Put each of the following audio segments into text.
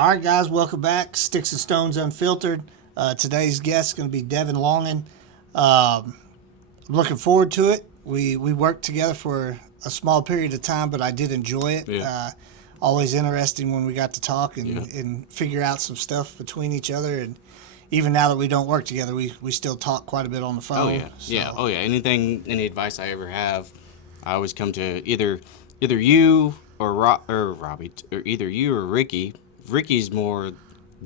All right, guys, welcome back. Sticks and Stones Unfiltered. Today's guest is going to be Devin Longan. I'm looking forward to it. We worked together for a small period of time, but I did enjoy it. Yeah. Always interesting when we got to talk and, Yeah. and figure out some stuff between each other. And even now that we don't work together, we still talk quite a bit on the phone. Oh yeah, So, yeah. Oh yeah. Any advice I ever have, I always come to either you or Robbie, or either you or Ricky. Ricky's more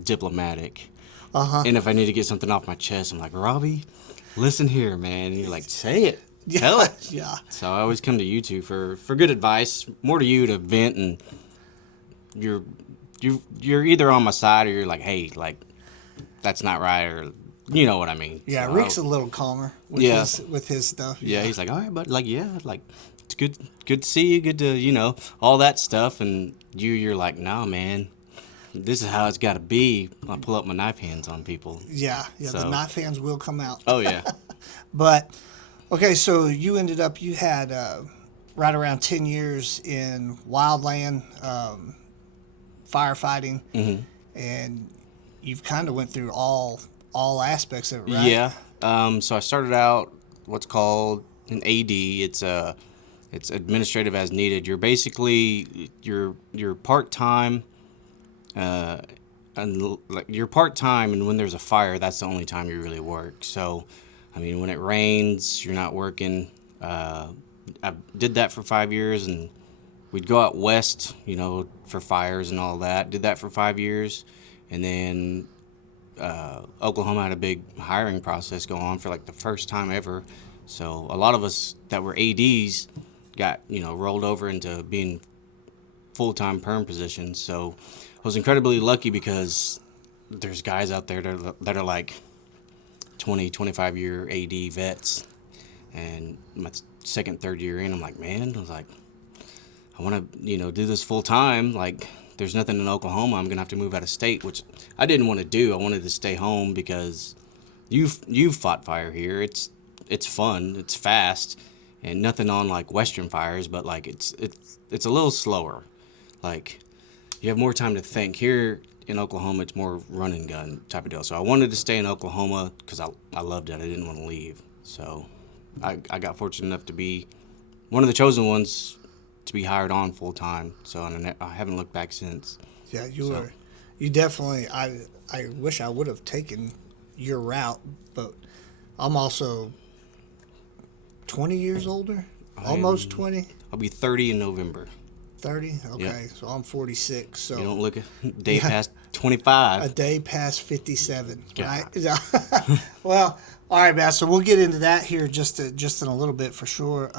diplomatic, and if I need to get something off my chest, I'm like, Robbie, listen here, man. And you're like, say it, tell it. Yeah. So I always come to you two for good advice. More to you to vent, and you're either on my side or you're like, hey, like that's not right, or you know what I mean. Yeah, So Rick's a little calmer with Yeah. his stuff. Yeah, he's like, all right, but like, yeah, like, it's good to see you, good to, all that stuff, and you're like, nah, man, this is how it's got to be. I pull up my knife hands on people. Yeah, the So- knife hands will come out. Oh yeah, But okay, so you had right around 10 years in wildland firefighting, and you've kind of went through all aspects of it, right? yeah. So I started out what's called an AD. It's administrative as needed. You're basically you're part time. And like you're part time, and when there's a fire, that's the only time you really work. So, I mean, when it rains, you're not working. I did that for 5 years, and we'd go out west, for fires and all that. Did that for 5 years, and then Oklahoma had a big hiring process go on for like the first time ever. So a lot of us that were ADs got rolled over into being full-time perm positions. So I was incredibly lucky because there's guys out there that are like 20, 25 year AD vets. And my second, third year in, I'm like, man, I want to, do this full time. Like, there's nothing in Oklahoma. I'm going to have to move out of state, which I didn't want to do. I wanted to stay home because you've fought fire here. It's fun. It's fast. And nothing on like Western fires, but like it's a little slower. Like, you have more time to think. Here in Oklahoma, it's more run and gun type of deal. So I wanted to stay in Oklahoma because I loved it. I didn't want to leave. So I got fortunate enough to be one of the chosen ones to be hired on full time. So I haven't looked back since. Yeah, you definitely. I wish I would have taken your route, but I'm also 20 years older, almost 20. I'll be 30 in November. 30? Okay, Yep. so I'm 46. So You don't look a day past 25. a day past 57, God. right? Well, all right, man. So we'll get into that here just in a little bit for sure.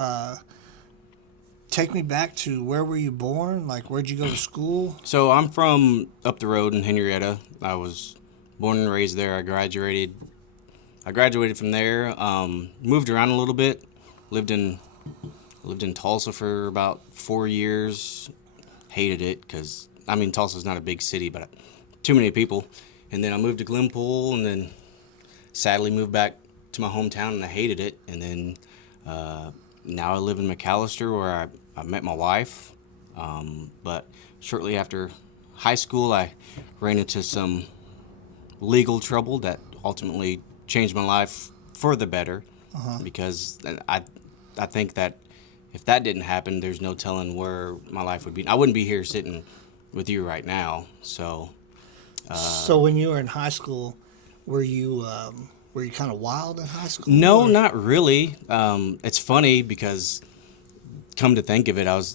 Take me back to where were you born? Like, where'd you go to school? So I'm from up the road in Henrietta. I was born and raised there. I graduated from there. Moved around a little bit. Lived in Tulsa for about 4 years. Hated it because Tulsa's not a big city, but too many people. And then I moved to Glenpool, and then sadly moved back to my hometown, and I hated it. And then now I live in McAllister, where I met my wife. But shortly after high school, I ran into some legal trouble that ultimately changed my life for the better. Because I think that if that didn't happen, there's no telling where my life would be. I wouldn't be here sitting with you right now. So So when you were in high school, were you kind of wild in high school? no, or- not really. It's funny because come to think of it, I was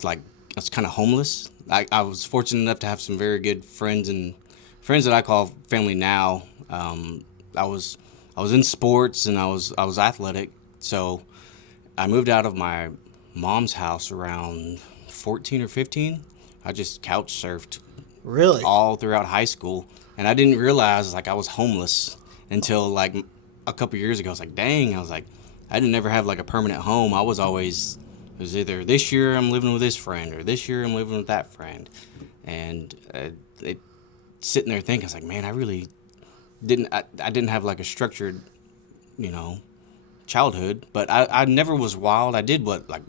kind of homeless. I was fortunate enough to have some very good friends that I call family now. I was in sports, and I was athletic. So I moved out of my mom's house around 14 or 15. I just couch surfed Really? all throughout high school, and I didn't realize I was homeless until like a couple years ago. I was like, dang, I didn't ever have like a permanent home. It was either this year I'm living with this friend, or this year I'm living with that friend. And sitting there thinking, I was like, man, I really I didn't have like a structured, childhood, but I never was wild. I did what like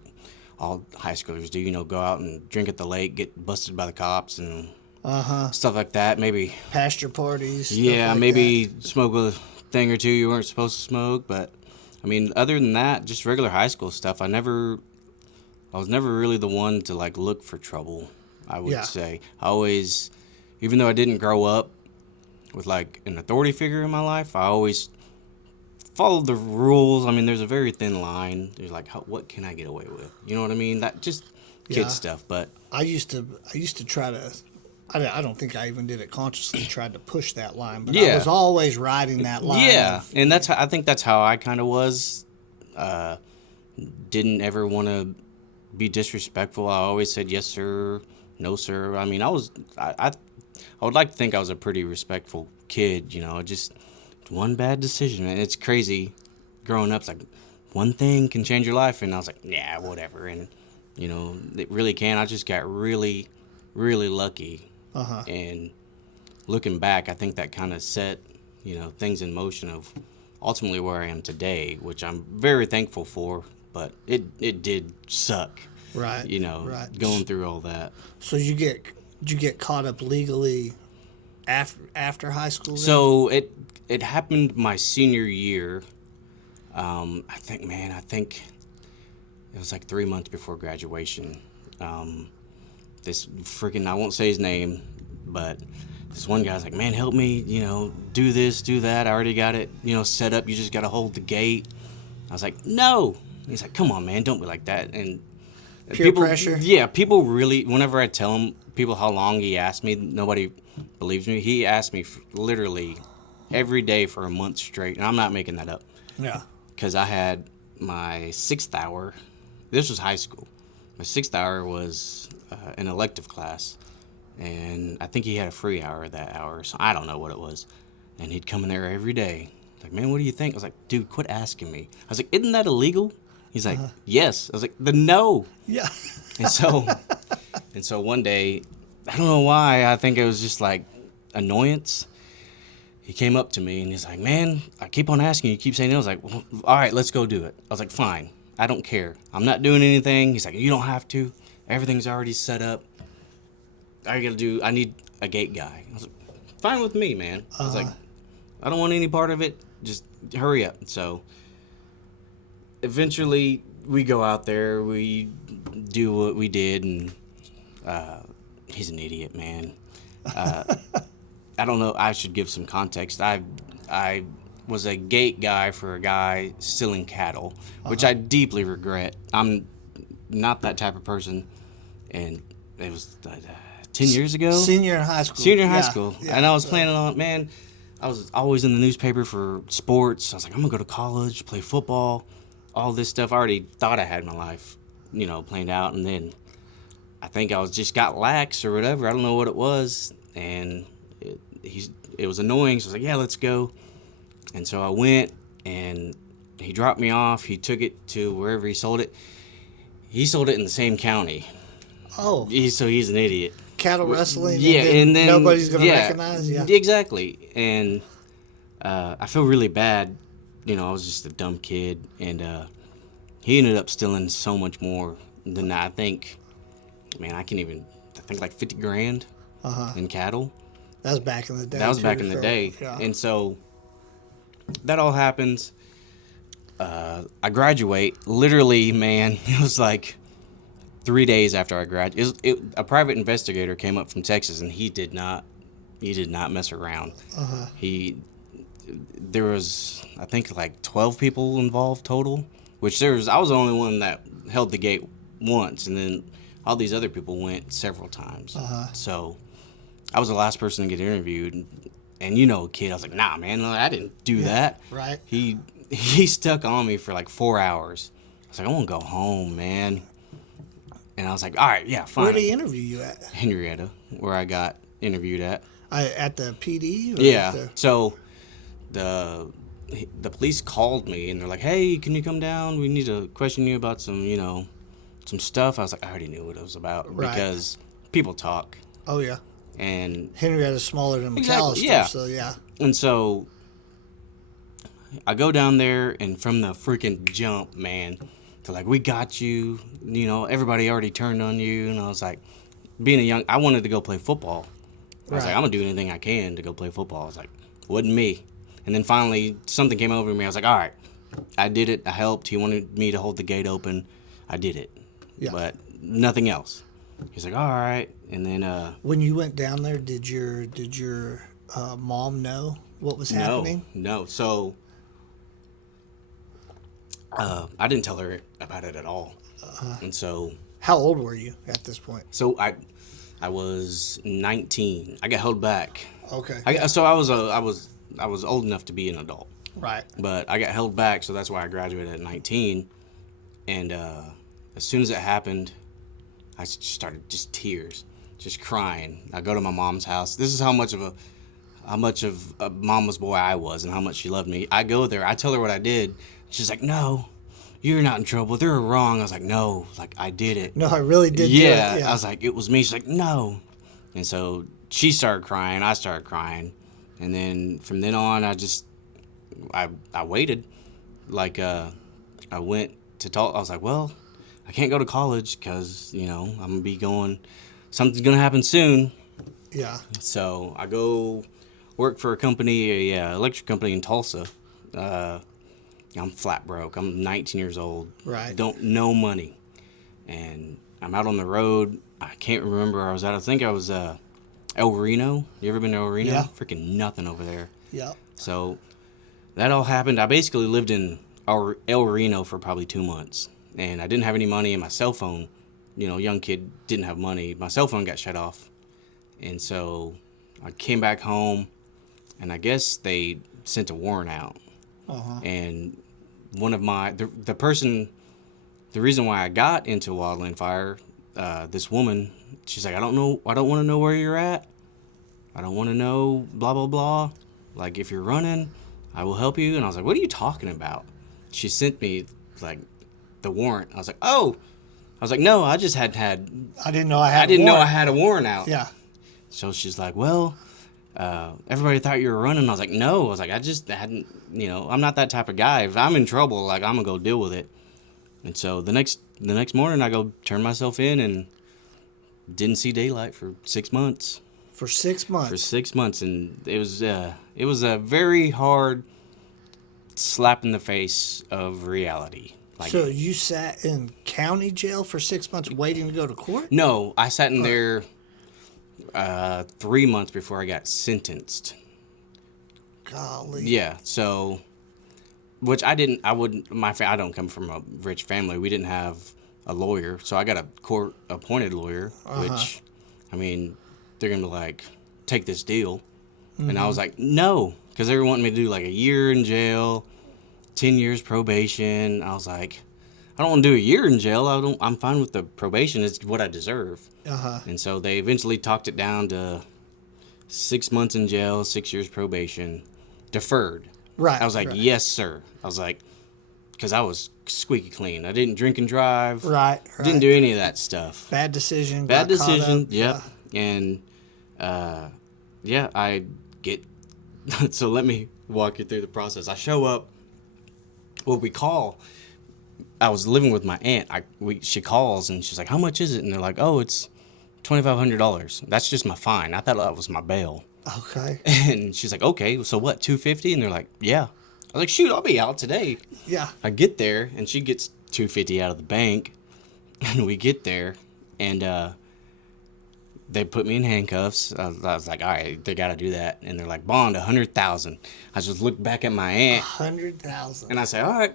all high schoolers do, go out and drink at the lake, get busted by the cops, and stuff like that. Maybe, Pasture parties. Stuff yeah, like maybe that. smoke a thing or two you weren't supposed to smoke. But I mean, other than that, just regular high school stuff. I was never really the one to like look for trouble. I would Yeah. say I always, even though I didn't grow up with like an authority figure in my life, I always followed the rules. I mean, there's a very thin line. There's like, what can I get away with? You know what I mean? That just kid Yeah. stuff. But I used to try to. I don't think I even did it consciously. Tried to push that line, but I Yeah. was always riding that line. yeah, and I think that's how I kind of was. Uh, didn't ever want to be disrespectful. I always said yes sir, no sir. I mean, I would like to think I was a pretty respectful kid. You know, just one bad decision, and it's crazy. Growing up, it's like one thing can change your life, and I was like, yeah, whatever. And you know, it really can. I just got really, really lucky. And looking back, I think that kind of set, you know, things in motion of ultimately where I am today, which I'm very thankful for. But it did suck, Right. you know, Right. going through all that. So did you get caught up legally after high school? Then? So it happened my senior year. I think it was like 3 months before graduation. This freaking, I won't say his name, but this one guy's like, man, help me, you know, do this, do that. I already got it, you know, set up. You just got to hold the gate. I was like, no. He's like, come on, man, don't be like that. And Peer pressure? Yeah, people really, whenever I tell people how long he asked me, nobody believes me. He asked me literally every day for a month straight. And I'm not making that up. Yeah. Because I had my 6th hour. This was high school. My 6th hour was an elective class, and I think he had a free hour that hour, so I don't know what it was. And he'd come in there every day, like, man, what do you think? I was like, dude, quit asking me. I was like, isn't that illegal? He's like, yes. I was like, then no. Yeah. And so one day, I don't know why, I think it was just like annoyance. He came up to me and he's like, man, I keep on asking you, keep saying no. I was like, well, all right, let's go do it. I was like, fine, I don't care. I'm not doing anything. He's like, you don't have to. Everything's already set up. All you gotta do, I need a gate guy. I was like, fine with me, man. I was like, I don't want any part of it. Just hurry up. So eventually we go out there, we do what we did, and he's an idiot, man. I don't know. I should give some context. I was a gate guy for a guy stealing cattle, which I deeply regret. I'm not that type of person, and it was 10 years ago. Senior in high school. Senior in high school, Yeah. and I was planning on, man. I was always in the newspaper for sports. I was like, I'm gonna go to college, play football, all this stuff. I already thought I had my life, you know, planned out, and then I think I got lax or whatever. I don't know what it was, and it was annoying. So I was like, yeah, let's go. And so I went, and he dropped me off. He took it to wherever he sold it. He sold it in the same county. Oh. So he's an idiot. Cattle wrestling. Yeah, and then nobody's gonna recognize. Yeah. Exactly. And I feel really bad. You know, I was just a dumb kid, and he ended up stealing so much more than that. I think, man, I think like 50 grand in cattle. That was back in the day. That was back in the day. Yeah. And so that all happens. I graduate. Literally, man, it was like 3 days after I graduated. A private investigator came up from Texas, and he did not mess around. There was, I think, like 12 people involved total, which I was the only one that held the gate once, and then all these other people went several times. So I was the last person to get interviewed, and you know, kid, I was like, nah, man, I didn't do that. Right. He stuck on me for like 4 hours. I was like, I want to go home, man. And I was like, all right, yeah, fine. Where did he interview you at? Henrietta, where I got interviewed at. At the PD? Or Yeah. At the... So the police called me, and they're like, hey, can you come down? We need to question you about some stuff. I was like, I already knew what it was about. Right. Because people talk. Oh, yeah. And Henrietta's smaller than McAllister, yeah. so yeah. And so I go down there, and from the freaking jump, man, they're like, we got you. You know, everybody already turned on you. And I was like, I wanted to go play football. I was like, Right. I'm gonna do anything I can to go play football. I was like, wasn't me. And then finally something came over me. I was like, all right, I did it. I helped. He wanted me to hold the gate open. I did it. Yeah. But nothing else. He's like, all right. And then When you went down there, did your mom know what was happening? no. So I didn't tell her about it at all. And so How old were you at this point? I was 19. I got held back. Okay. So I was old enough to be an adult. Right. But I got held back, so that's why I graduated at 19. And as soon as it happened, I started just tears, just crying. I go to my mom's house. This is how much of a mama's boy I was and how much she loved me. I go there. I tell her what I did. She's like, no, you're not in trouble. They're wrong. I was like, no, like I did it. No, I really did do it. Yeah. Yeah. I was like, it was me. She's like, no. And so she started crying. I started crying. And then from then on, I waited. Like, I went to talk. I was like, well, I can't go to college because, I'm going to be going, something's going to happen soon. Yeah. So I go work for a company, electric company in Tulsa. I'm flat broke. I'm 19 years old. Right. Don't know money. And I'm out on the road. I can't remember where I was at. I think I was El Reno. You ever been to El Reno? Yeah. Freaking nothing over there. Yeah. So that all happened. I basically lived in El Reno for probably 2 months. And I didn't have any money, and my cell phone, young kid, didn't have money. My cell phone got shut off. And so I came back home, and I guess they sent a warrant out. And one of the reason why I got into Wildland Fire, this woman, she's like, I don't want to know where you're at. I don't want to know blah, blah, blah. Like, if you're running, I will help you. And I was like, what are you talking about? She sent me, like, the warrant. I was like, oh. I was like, no, I just had. I didn't know I had. I didn't know I had a warrant out. Yeah. So she's like, well, everybody thought you were running. I was like, no. I was like, I just hadn't, I'm not that type of guy. If I'm in trouble, like, I'm going to go deal with it. And so the next morning, I go turn myself in and didn't see daylight for 6 months. For 6 months. For 6 months. And it was a very hard slap in the face of reality. Like, So you sat in county jail for 6 months waiting to go to court? no, I sat in there 3 months before I got sentenced. Golly. Yeah, so, which I don't come from a rich family. We didn't have a lawyer, so I got a court-appointed lawyer, which, I mean, they're going to be like, take this deal. And I was like, no, because they were wanting me to do like a year in jail, 10 years probation. I was like, I don't want to do a year in jail. I'm fine with the probation. It's what I deserve. And so they eventually talked it down to 6 months in jail, 6 years probation, deferred. Right. I was like, right. yes, sir. I was like, because I was squeaky clean. I didn't drink and drive. Right. Didn't do any of that stuff. Bad decision. Bad got caught decision. up. Yep. And I get. So let me walk you through the process. I show up. What we call. I was living with my aunt. She calls and she's like, "How much is it?" And they're like, "Oh, it's $2,500. That's just my fine. I thought that was my bail." Okay. And she's like, "Okay, so what? $250?" And they're like, "Yeah." I was like, "Shoot, I'll be out today." Yeah. I get there and she gets $250 out of the bank, and we get there and they put me in handcuffs. I was like, all right, they got to do that. And they're like, bond $100,000. I just looked back at my aunt 100,000. and I say, all right,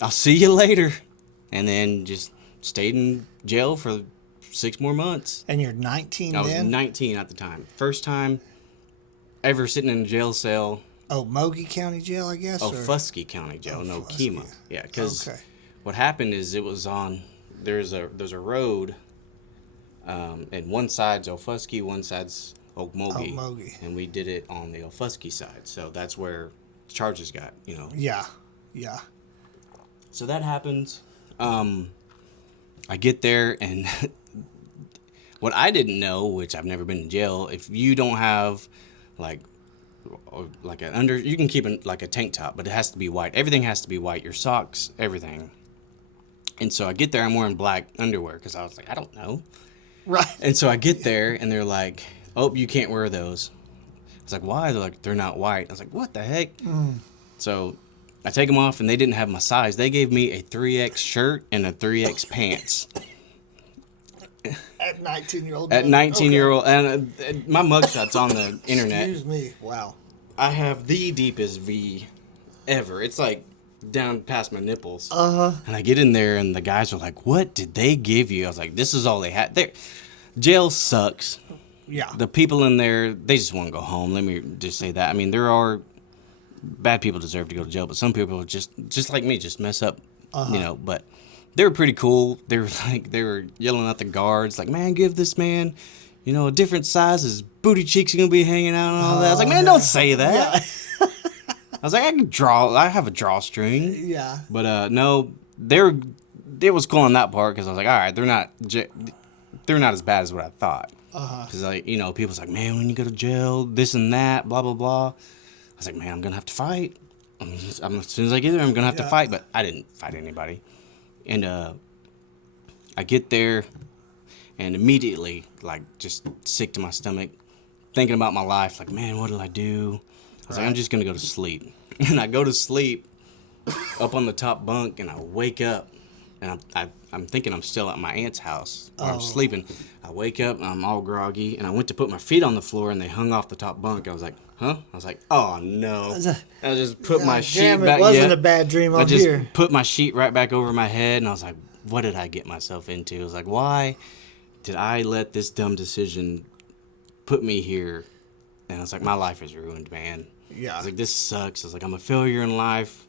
I'll see you later. And then just stayed in jail for 6 more months. And you're 19 I was then? 19 at the time. First time ever sitting in a jail cell. Oh, Mogi County Jail, I guess? Oh, or? Fusky County Jail, no Fusky. Kemah. Yeah, because Okay. what happened is it was on, there's a road, and one side's Ofusky, one side's Okmulgee. Okmulgee. And we did it on the Ofusky side, so that's where charges got, Yeah. Yeah. So that happens. I get there, and what I didn't know, which I've never been in jail, if you don't have, like you can keep like a tank top, but it has to be white. Everything has to be white. Your socks, everything. And so I get there, I'm wearing black underwear because I was like, I don't know. Right. And so I get there, and they're like, oh, you can't wear those. I was like, why? They're like, they're not white. I was like, what the heck? So I take them off, and they didn't have my size. They gave me a 3X shirt and a 3X pants. At 19-year-old. At 19-year-old, and my mugshot's on the internet. Excuse me. Wow. I have the deepest V ever. It's like down past my nipples. And I get in there, and the guys are like, what did they give you? I was like, this is all they had. Jail sucks. Yeah. The people in there, they just want to go home. Let me just say that. I mean, there are bad people deserve to go to jail, but some people just like me, just mess up, but they were pretty cool. They were yelling at the guards, like, man, give this man, a different size. His booty cheeks are going to be hanging out and all that. I was like, man, don't say that. Yeah. I was like, I have a drawstring. Yeah. But no, it was cool on that part, because I was like, all right, they're not as bad as what I thought. Because, people's like, man, when you go to jail, this and that, blah, blah, blah. I was like, man, I'm going to have to fight. As soon as I get there, I'm going to have to fight. But I didn't fight anybody. And I get there, and immediately, like, just sick to my stomach, thinking about my life. Like, man, what did I do? I was like, I'm just going to go to sleep. And I go to sleep up on the top bunk, and I wake up, and I'm thinking I'm still at my aunt's house. Or I'm sleeping. I wake up, and I'm all groggy, and I went to put my feet on the floor, and they hung off the top bunk. I was like, huh? I was like, oh, no. I just put my sheet back. It wasn't a bad dream on here. I just put my sheet right back over my head, and I was like, what did I get myself into? I was like, why did I let this dumb decision put me here? And I was like, my life is ruined, man. Yeah. I was like, this sucks. I was like, I'm a failure in life.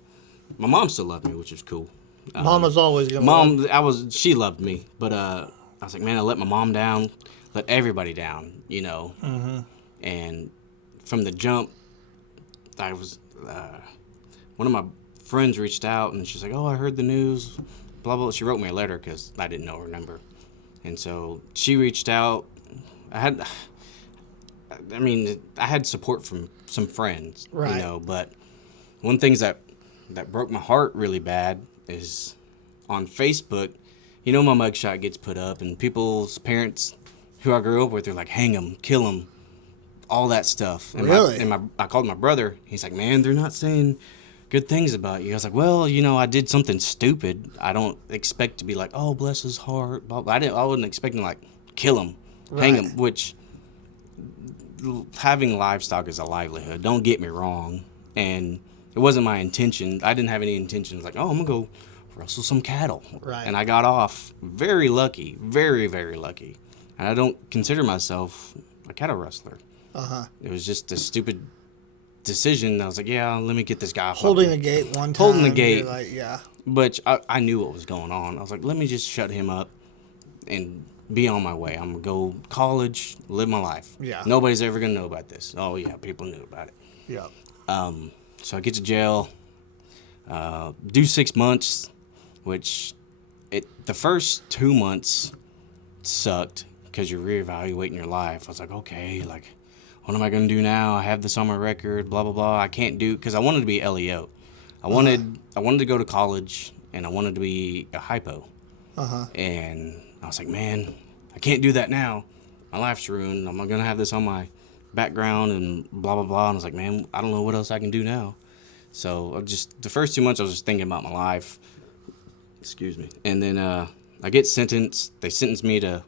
My mom still loved me, which was cool. Mama's always going to Mom, she loved me. But I was like, man, I let my mom down, let everybody down, And from the jump, I was, one of my friends reached out, and she's like, oh, I heard the news, blah, blah. She wrote me a letter, because I didn't know her number. And so she reached out. I had support from some friends, right. But one thing that broke my heart really bad is on Facebook, my mugshot gets put up, and people's parents who I grew up with are like, hang him, kill him, all that stuff. And really? I called my brother. He's like, man, they're not saying good things about you. I was like, well, I did something stupid. I don't expect to be like, oh, bless his heart. Blah, blah. I wasn't expecting to, like, kill him, hang him, which having livestock is a livelihood. Don't get me wrong. And it wasn't my intention. I didn't have any intentions like, oh, I'm going to go rustle some cattle. Right. And I got off very lucky, very, very lucky. And I don't consider myself a cattle rustler. It was just a stupid decision. I was like, yeah, let me get this guy off. Holding the gate one time. Holding the gate. Like, yeah. But I knew what was going on. I was like, let me just shut him up and be on my way. I'm going to go college, live my life. Yeah. Nobody's ever going to know about this. Oh, yeah, people knew about it. Yeah. So I get to jail, do 6 months, which the first 2 months sucked because you're reevaluating your life. I was like, okay, like, what am I going to do now? I have this on my record, blah, blah, blah. I can't do, because I wanted to be LEO. I wanted to go to college, and I wanted to be a hypo. And I was like, man, I can't do that now. My life's ruined. I'm not going to have this on my background and blah, blah, blah. And I was like, man, I don't know what else I can do now. So the first 2 months, I was just thinking about my life. Excuse me. And then I get sentenced. They sentenced me to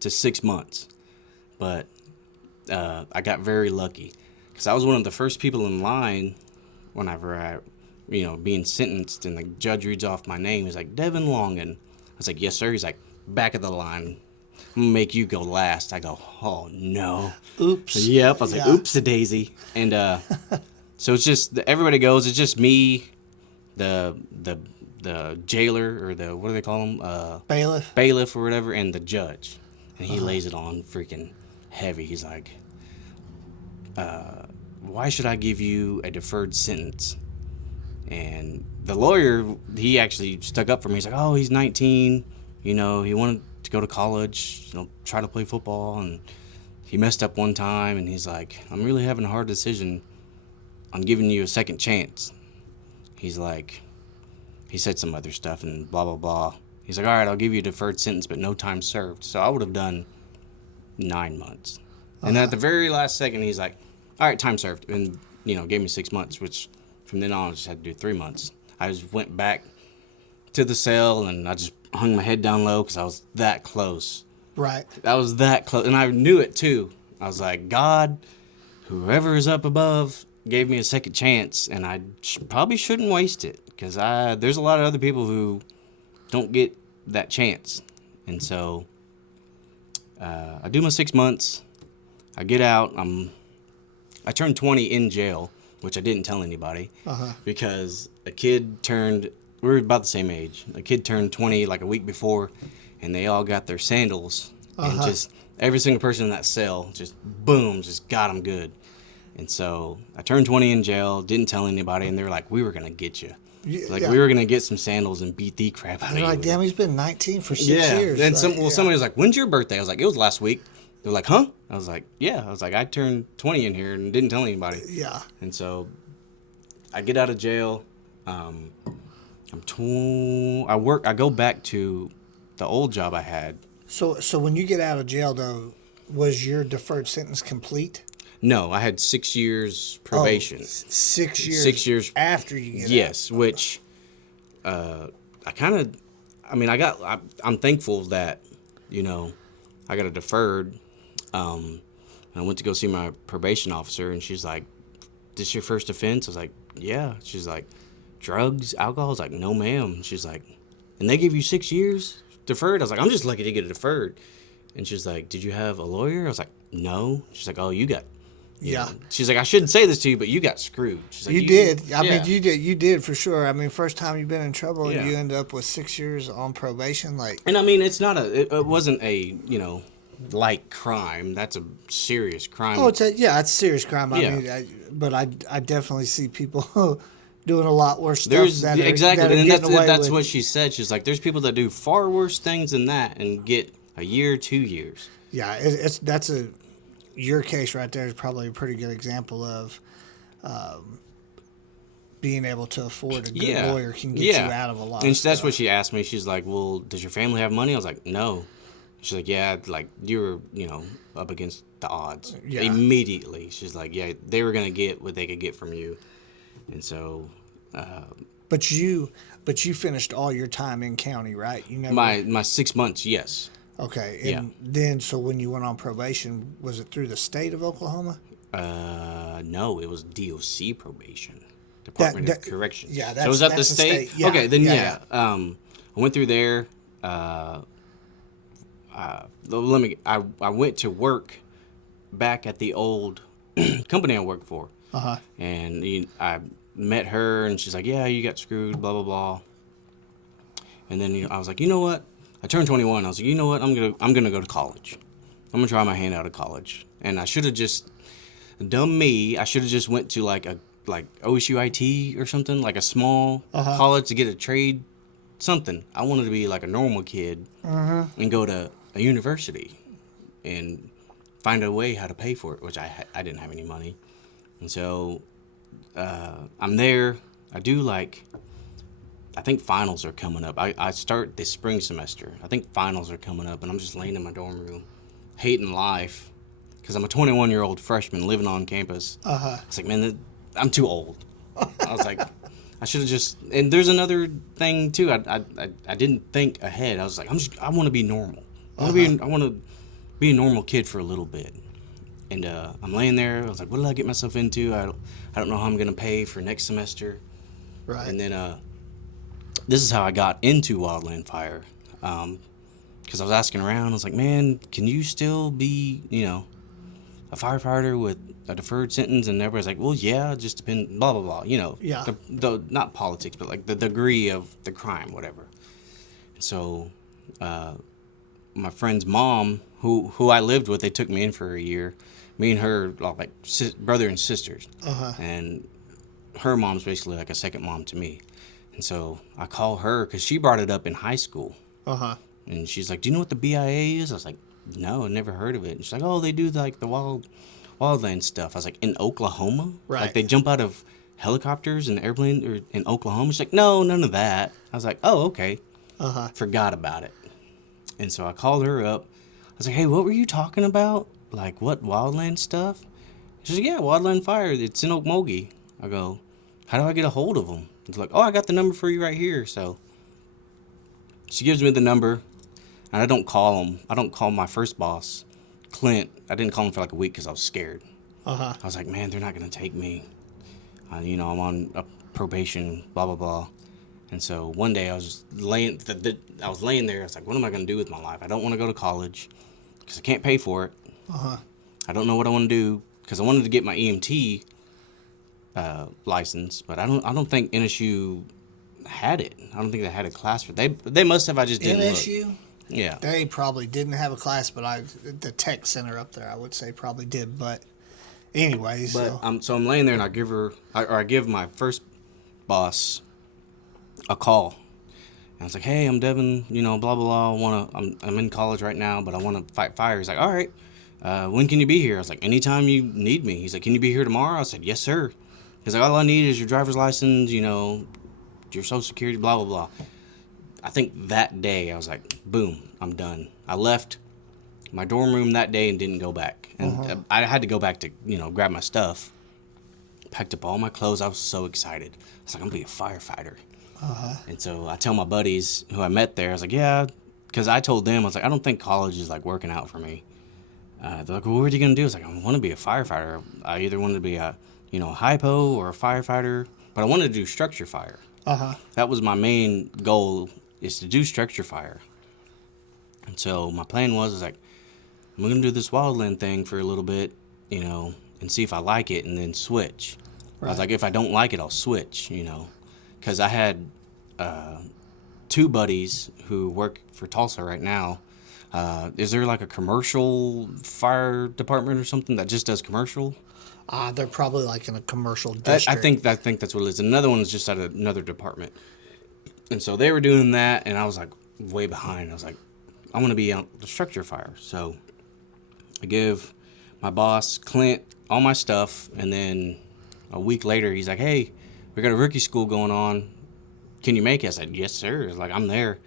6 months. But I got very lucky because I was one of the first people in line whenever I, being sentenced, and the judge reads off my name. He's like, Devin Longan. I was like, yes, sir. He's like, back of the line. I'm going to make you go last. I go, oh, no. Oops. Yep. I was like, oops-a-daisy. And so it's just, everybody goes. It's just me, the jailer, or what do they call him? Bailiff or whatever, and the judge. And he lays it on freaking heavy. He's like, why should I give you a deferred sentence? And the lawyer, he actually stuck up for me. He's like, oh, he's 19. He wanted to go to college, try to play football. And he messed up one time. And he's like, I'm really having a hard decision on giving you a second chance. He's like, he said some other stuff and blah, blah, blah. He's like, all right, I'll give you a deferred sentence, but no time served. So I would have done 9 months. And then at the very last second, he's like, all right, time served. And, gave me 6 months, which from then on, I just had to do 3 months. I just went back to the cell and I just hung my head down low because I was that close. Right. I was that close. And I knew it too. I was like, God, whoever is up above gave me a second chance, and I probably shouldn't waste it because there's a lot of other people who don't get that chance. And so I do my 6 months. I get out. I turned 20 in jail, which I didn't tell anybody because a kid turned. We were about the same age. A kid turned 20 like a week before, and they all got their sandals, and just every single person in that cell just boom, just got them good. And so I turned 20 in jail, didn't tell anybody, and they were like, "We were gonna get you, we were gonna get some sandals and beat the crap out of you." Like, damn, he's been 19 for 6 years. And somebody was like, "When's your birthday?" I was like, "It was last week." They're like, "Huh?" I was like, "Yeah." I was like, "I turned 20 in here and didn't tell anybody." Yeah. And so I get out of jail. I go back to the old job I had. So when you get out of jail, though, was your deferred sentence complete? No, I had 6 years probation. 6 years. 6 years after you get out. Yes, which I'm thankful that, I got a deferred. I went to go see my probation officer, and she's like, "This your first offense?" I was like, "Yeah." She's like, "Drugs, alcohol?" I was like, "No, ma'am." She's like, "And they gave you 6 years deferred?" I was like, "I'm just lucky to get a deferred." And she's like, "Did you have a lawyer?" I was like, "No." She's like, "Oh, you got." Yeah. She's like, "I shouldn't say this to you, but you got screwed." She's like, You did. I mean, you did for sure. I mean, first time you've been in trouble and you end up with 6 years on probation, like. And I mean, it wasn't a light crime. That's a serious crime. Oh, it's a serious crime. I mean, I definitely see people doing a lot worse stuff. And that's what she said. She's like, there's people that do far worse things than that and get a year, 2 years. Yeah, your case right there is probably a pretty good example of being able to afford a good lawyer can get you out of a lot. And of stuff. That's what she asked me. She's like, "Well, does your family have money?" I was like, "No." She's like, "Yeah, like you were, up against the odds immediately." She's like, "Yeah, they were gonna get what they could get from you," and so. But you finished all your time in county, right? You never. My 6 months, yes. Okay, and then so when you went on probation, was it through the state of Oklahoma? No, it was DOC probation, Department of Corrections. Yeah, so was that the state? Yeah. Okay, then I went through there. I went to work back at the old company I worked for. And I met her, and she's like, "Yeah, you got screwed, blah blah blah." And then I was like, "You know what?" I turned 21. I was like, "You know what? I'm gonna go to college. I'm gonna try my hand out of college." And I should have just, dumb me, I should have just went to like OSU IT or something, like a small college to get a trade, something. I wanted to be like a normal kid and go to a university and find a way how to pay for it, which I didn't have any money. And so I'm there. I do I think finals are coming up. I start this spring semester. I think finals are coming up, and I'm just laying in my dorm room, hating life, because I'm a 21-year-old freshman living on campus. It's like, man, I'm too old. I was like, I should have just. And there's another thing too. I didn't think ahead. I was like, I want to be normal. I want to be a normal kid for a little bit. And I'm laying there. I was like, what did I get myself into? I don't know how I'm gonna pay for next semester. Right. And then this is how I got into Wildland Fire, because I was asking around. I was like, man, can you still be, a firefighter with a deferred sentence? And everybody's like, well, yeah, it just depends, blah, blah, blah. Yeah. The not politics, but like the degree of the crime, whatever. And so my friend's mom, who I lived with, they took me in for a year. Me and her are like brother and sisters. And her mom's basically like a second mom to me. And so I call her because she brought it up in high school. And she's like, "Do you know what the BIA is?" I was like, "No, I never heard of it." And she's like, "Oh, they do like the wildland stuff." I was like, "In Oklahoma?" Right. Like they jump out of helicopters and airplanes or in Oklahoma? She's like, "No, none of that." I was like, "Oh, okay." Forgot about it. And so I called her up. I was like, "Hey, what were you talking about?" like, what, Wildland stuff? She's like, yeah, Wildland Fire. It's in Okmulgee. I go, how do I get a hold of them? It's like, oh, I got the number for you right here. So she gives me the number, and I don't call him. I don't call my first boss, Clint. I didn't call him for like a week because I was scared. I was like, man, they're not going to take me. I'm on a probation, blah, blah, blah. And so one day I was just laying there. I was like, what am I going to do with my life? I don't want to go to college because I can't pay for it. I don't know what I want to do because I wanted to get my EMT license, but I don't think NSU had it. I don't think they had a class for it. They must have. I just didn't NSU? look. Yeah. They probably didn't have a class, but the tech center up there, I would say, probably did. But anyways, so I'm laying there and I give my first boss a call. And I was like, hey, I'm Devin, blah, blah, blah. I'm in college right now, but I want to fight fire. He's like, all right, when can you be here? I was like, anytime you need me. He's like, can you be here tomorrow? I said, yes, sir. He's like, all I need is your driver's license, your social security, blah, blah, blah. I think that day I was like, boom, I'm done. I left my dorm room that day and didn't go back. And I had to go back to, grab my stuff. Packed up all my clothes. I was so excited. I was like, I'm going to be a firefighter. And so I tell my buddies who I met there, I was like, yeah, because I told them, I was like, I don't think college is like working out for me. They're like, well, what are you going to do? I was like, I want to be a firefighter. I either wanted to be a, hypo or a firefighter, but I wanted to do structure fire. That was my main goal, is to do structure fire. And so my plan was like, I'm going to do this wildland thing for a little bit, and see if I like it and then switch. Right. I was like, if I don't like it, I'll switch, because I had two buddies who work for Tulsa right now. Is there like a commercial fire department or something that just does commercial? They're probably like in a commercial district. I think that's what it is. Another one is just at another department. And so they were doing that, and I was like way behind. I was like, I want to be on the structure fire. So I give my boss, Clint, all my stuff, and then a week later, he's like, hey, we got a rookie school going on. Can you make it? I said, yes, sir. It's like, I'm there.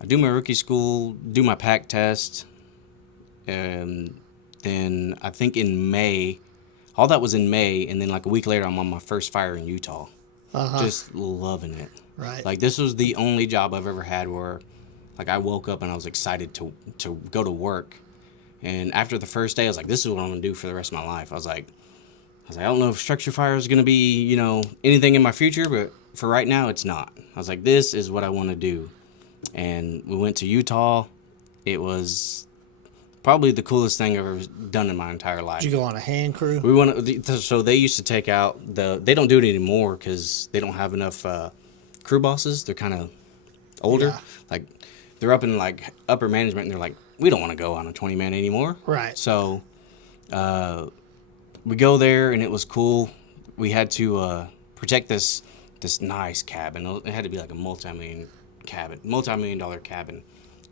I do my rookie school, do my PAC test, and then I think in May, all that was in May, and then like a week later, I'm on my first fire in Utah. Just loving it. Right. Like, this was the only job I've ever had where, like, I woke up and I was excited to go to work. And after the first day, I was like, this is what I'm going to do for the rest of my life. I was like, I don't know if structure fire is going to be, anything in my future, but for right now, it's not. I was like, this is what I want to do. And we went to Utah. It was probably the coolest thing I've ever done in my entire life. Did you go on a hand crew? So they used to take out they don't do it anymore because they don't have enough crew bosses. They're kind of older. Yeah. Like, they're up in like upper management, and they're like, we don't want to go on a 20-man anymore. Right. So we go there, and it was cool. We had to protect this nice cabin. It had to be like a multi-million dollar cabin.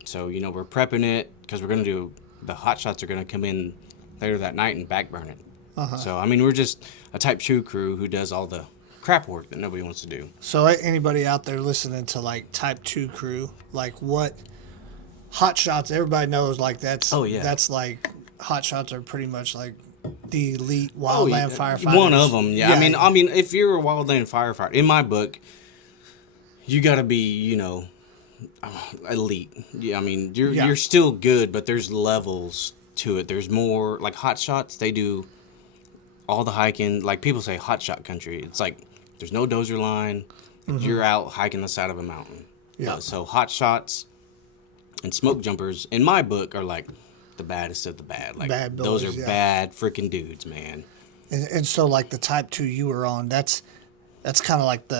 So, we're prepping it because we're going to do, the hot shots are going to come in later that night and backburn it. So, we're just a Type 2 crew who does all the crap work that nobody wants to do. So anybody out there listening to like Type 2 crew, like what hot shots, everybody knows, like that's like hot shots are pretty much like the elite wildland firefighters. One of them, yeah. I mean, if you're a wildland firefighter, in my book, you got to be, elite. Yeah, you're still good, but there's levels to it. There's more, like hot shots. They do all the hiking. Like, people say hot shot country. It's like there's no dozer line. You're out hiking the side of a mountain. Yeah. So hot shots and smoke jumpers, in my book, are like the baddest of the bad. Like, bad boys, those are bad freaking dudes, man. And so, like, the Type 2 you were on, that's kind of like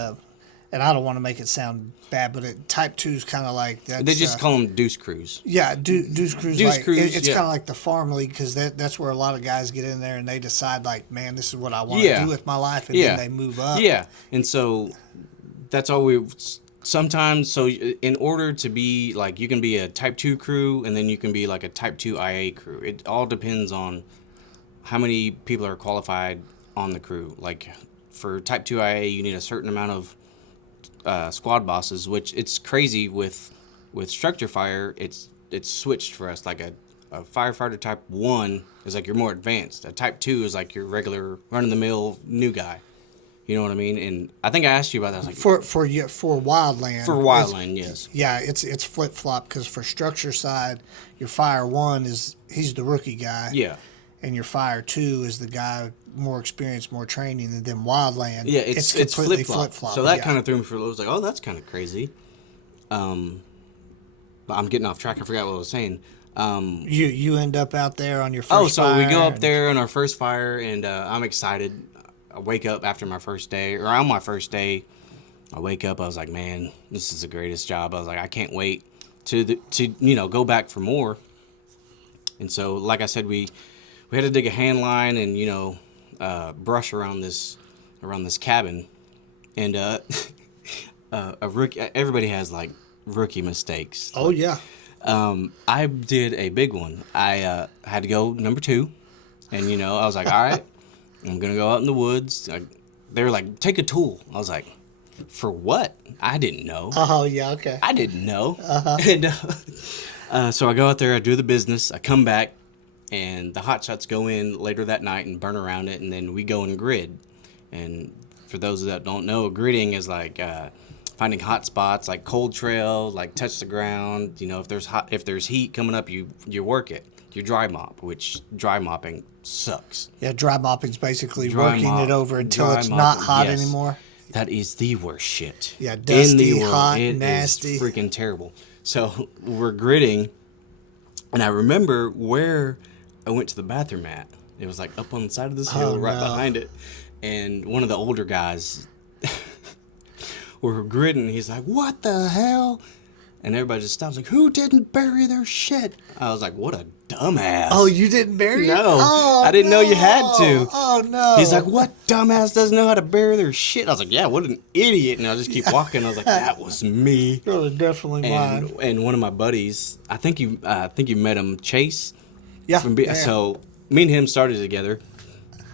and I don't want to make it sound bad, but Type 2 is kind of like that. They just call them deuce crews. Yeah, deuce crews. Deuce crews. It's kind of like the farm league, because that's where a lot of guys get in there and they decide, like, man, this is what I want to do with my life, and then they move up. Yeah, and so that's all we sometimes. So in order to be like, you can be a Type 2 crew, and then you can be like a Type 2 IA crew. It all depends on how many people are qualified on the crew. Like, for Type 2 IA, you need a certain amount of squad bosses, which it's crazy with structure fire. It's switched for us. Like, a firefighter type 1 is like you're more advanced. A type 2 is like your regular run-of-the-mill new guy. You know what I mean? And I think I asked you about that. I was like, For Wildland. for Wildland, yes. Yeah, it's flip flop because for structure side, your fire 1 he's the rookie guy. Yeah. And your fire 2 is the guy more experienced, more training, and then Wildland. Yeah, it's completely flip flop. So that kind of threw me for a little. I was like, oh, that's kind of crazy. But I'm getting off track. I forgot what I was saying. You end up out there on your first. Oh, so fire we go up there on our first fire, and I'm excited. I wake up after my first day, or on my first day. I wake up. I was like, man, this is the greatest job. I was like, I can't wait to go back for more. And so, like I said, we had to dig a hand line and brush around this cabin, and a rookie. Everybody has like rookie mistakes. Oh yeah. I did a big one. I had to go number 2, and I was like, all right, I'm gonna go out in the woods. They were like, take a tool. I was like, for what? I didn't know. Oh yeah, okay. I didn't know. And so I go out there, I do the business, I come back, and the hot shots go in later that night and burn around it, and then we go and grid. And for those that don't know, gridding is like finding hot spots, like cold trail, like touch the ground. If there's heat coming up, you work it. You dry mop, which dry mopping sucks. Yeah, dry mopping's basically Dry working mop, it over until dry it's not mopping, hot yes. anymore. That is the worst shit. Yeah, dusty, in the world. hot, It nasty. is freaking terrible. So we're gridding, and I remember where I went to the bathroom at. It was like up on the side of this hill, right behind it. And one of the older guys were gridding. He's like, "What the hell?" And everybody just stops, like, "Who didn't bury their shit?" I was like, "What a dumbass!" Oh, you didn't bury it? No, Oh, I didn't know you had to. Oh no. He's like, "What dumbass doesn't know how to bury their shit?" I was like, "Yeah, what an idiot!" And I just keep walking. I was like, "That was me." That was definitely mine. And one of my buddies, I think you met him, Chase. Yeah. So me and him started together,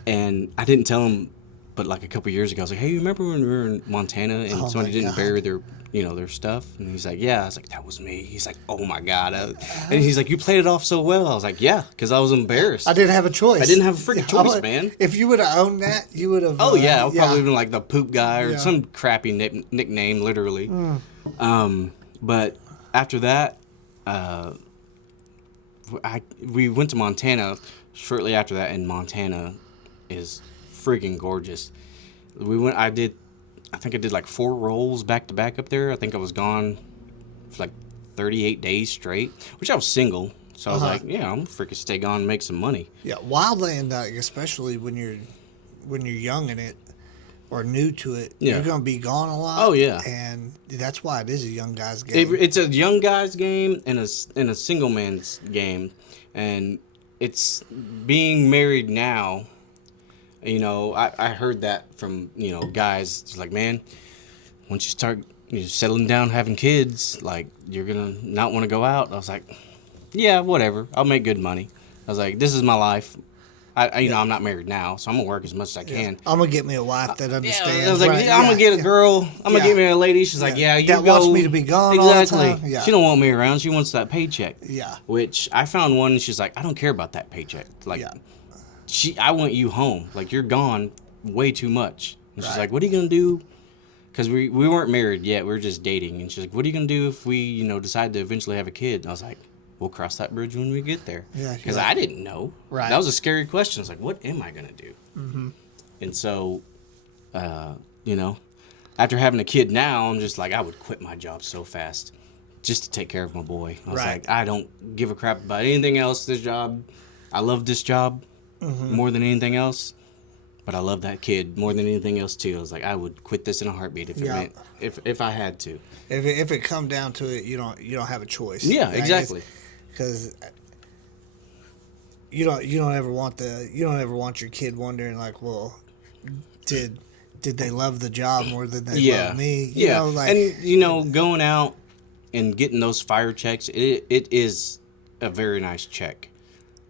and I didn't tell him, but like a couple years ago, I was like, "Hey, you remember when we were in Montana and somebody didn't bury their their stuff?" And he's like, "Yeah." I was like, "That was me." He's like, "Oh my god!" And he's like, "You played it off so well." I was like, "Yeah," because I was embarrassed. I didn't have a choice. I didn't have a freaking choice, man. If you would have owned that, you would have. Oh yeah, I would probably been like the poop guy or Yeah. some crappy nickname, literally. But after that, we went to Montana shortly after that, and Montana is freaking gorgeous. I think I did like 4 rolls back to back up there. I think I was gone for like 38 days straight, which I was single. So I was like, yeah, I'm freaking stay gone and make some money. Yeah, Wildland, especially when you're young in it or new to it, Yeah. you're going to be gone a lot. Oh, yeah. And that's why it is a young guy's game. It's a young guy's game and a single man's game. And it's being married now. I heard that from, guys. It's like, man, once you start settling down, having kids, like, you're going to not want to go out. I was like, yeah, whatever. I'll make good money. I was like, this is my life. I'm not married now, so I'm going to work as much as I can. I'm going to get me a wife that understands. I was like, right? I'm going to get a girl. I'm going to get me a lady. She's like, yeah, you that go. wants me to be gone exactly. all the time. Yeah. She don't want me around. She wants that paycheck. Yeah. Which I found one, and she's like, I don't care about that paycheck. Like, I want you home. Like, you're gone way too much. And she's like, what are you going to do? Because we weren't married yet. We were just dating. And she's like, what are you going to do if we, decide to eventually have a kid? And I was like, we'll cross that bridge when we get there. Yeah. Because I didn't know. Right. That was a scary question. I was like, what am I going to do? Mm-hmm. And so, after having a kid now, I'm just like, I would quit my job so fast just to take care of my boy. I was like, I don't give a crap about anything else. This job, I love this job more than anything else. But I love that kid more than anything else too. I was like, I would quit this in a heartbeat if it meant, if I had to. If it come down to it, you don't have a choice. Yeah, exactly. Because you don't ever want your kid wondering like, well, did they love the job more than they love me? You know, like, and going out and getting those fire checks, it is a very nice check,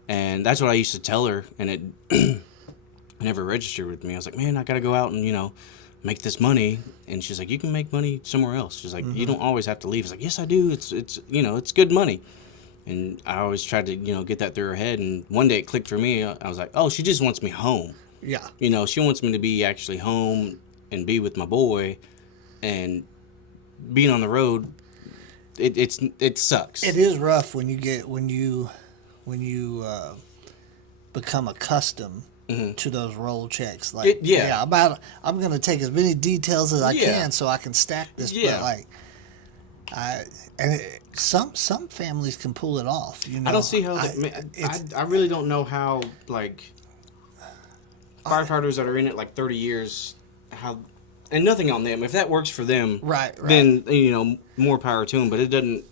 and that's what I used to tell her, and it. Never registered with me. I was like, man, I gotta go out and make this money. And she's like, you can make money somewhere else. She's like, you don't always have to leave. I was like, yes, I do. It's it's good money. And I always tried to, get that through her head. And one day it clicked for me. I was like, oh, she just wants me home. Yeah. She wants me to be actually home and be with my boy. And being on the road, it sucks. It is rough when you become accustomed to those roll checks. Like, I'm going to take as many details as I can so I can stack this. Yeah. But some families can pull it off. I don't see how. I really don't know how firefighters that are in it 30 years, how, and nothing on them. If that works for them, right. Then more power to them. But it doesn't.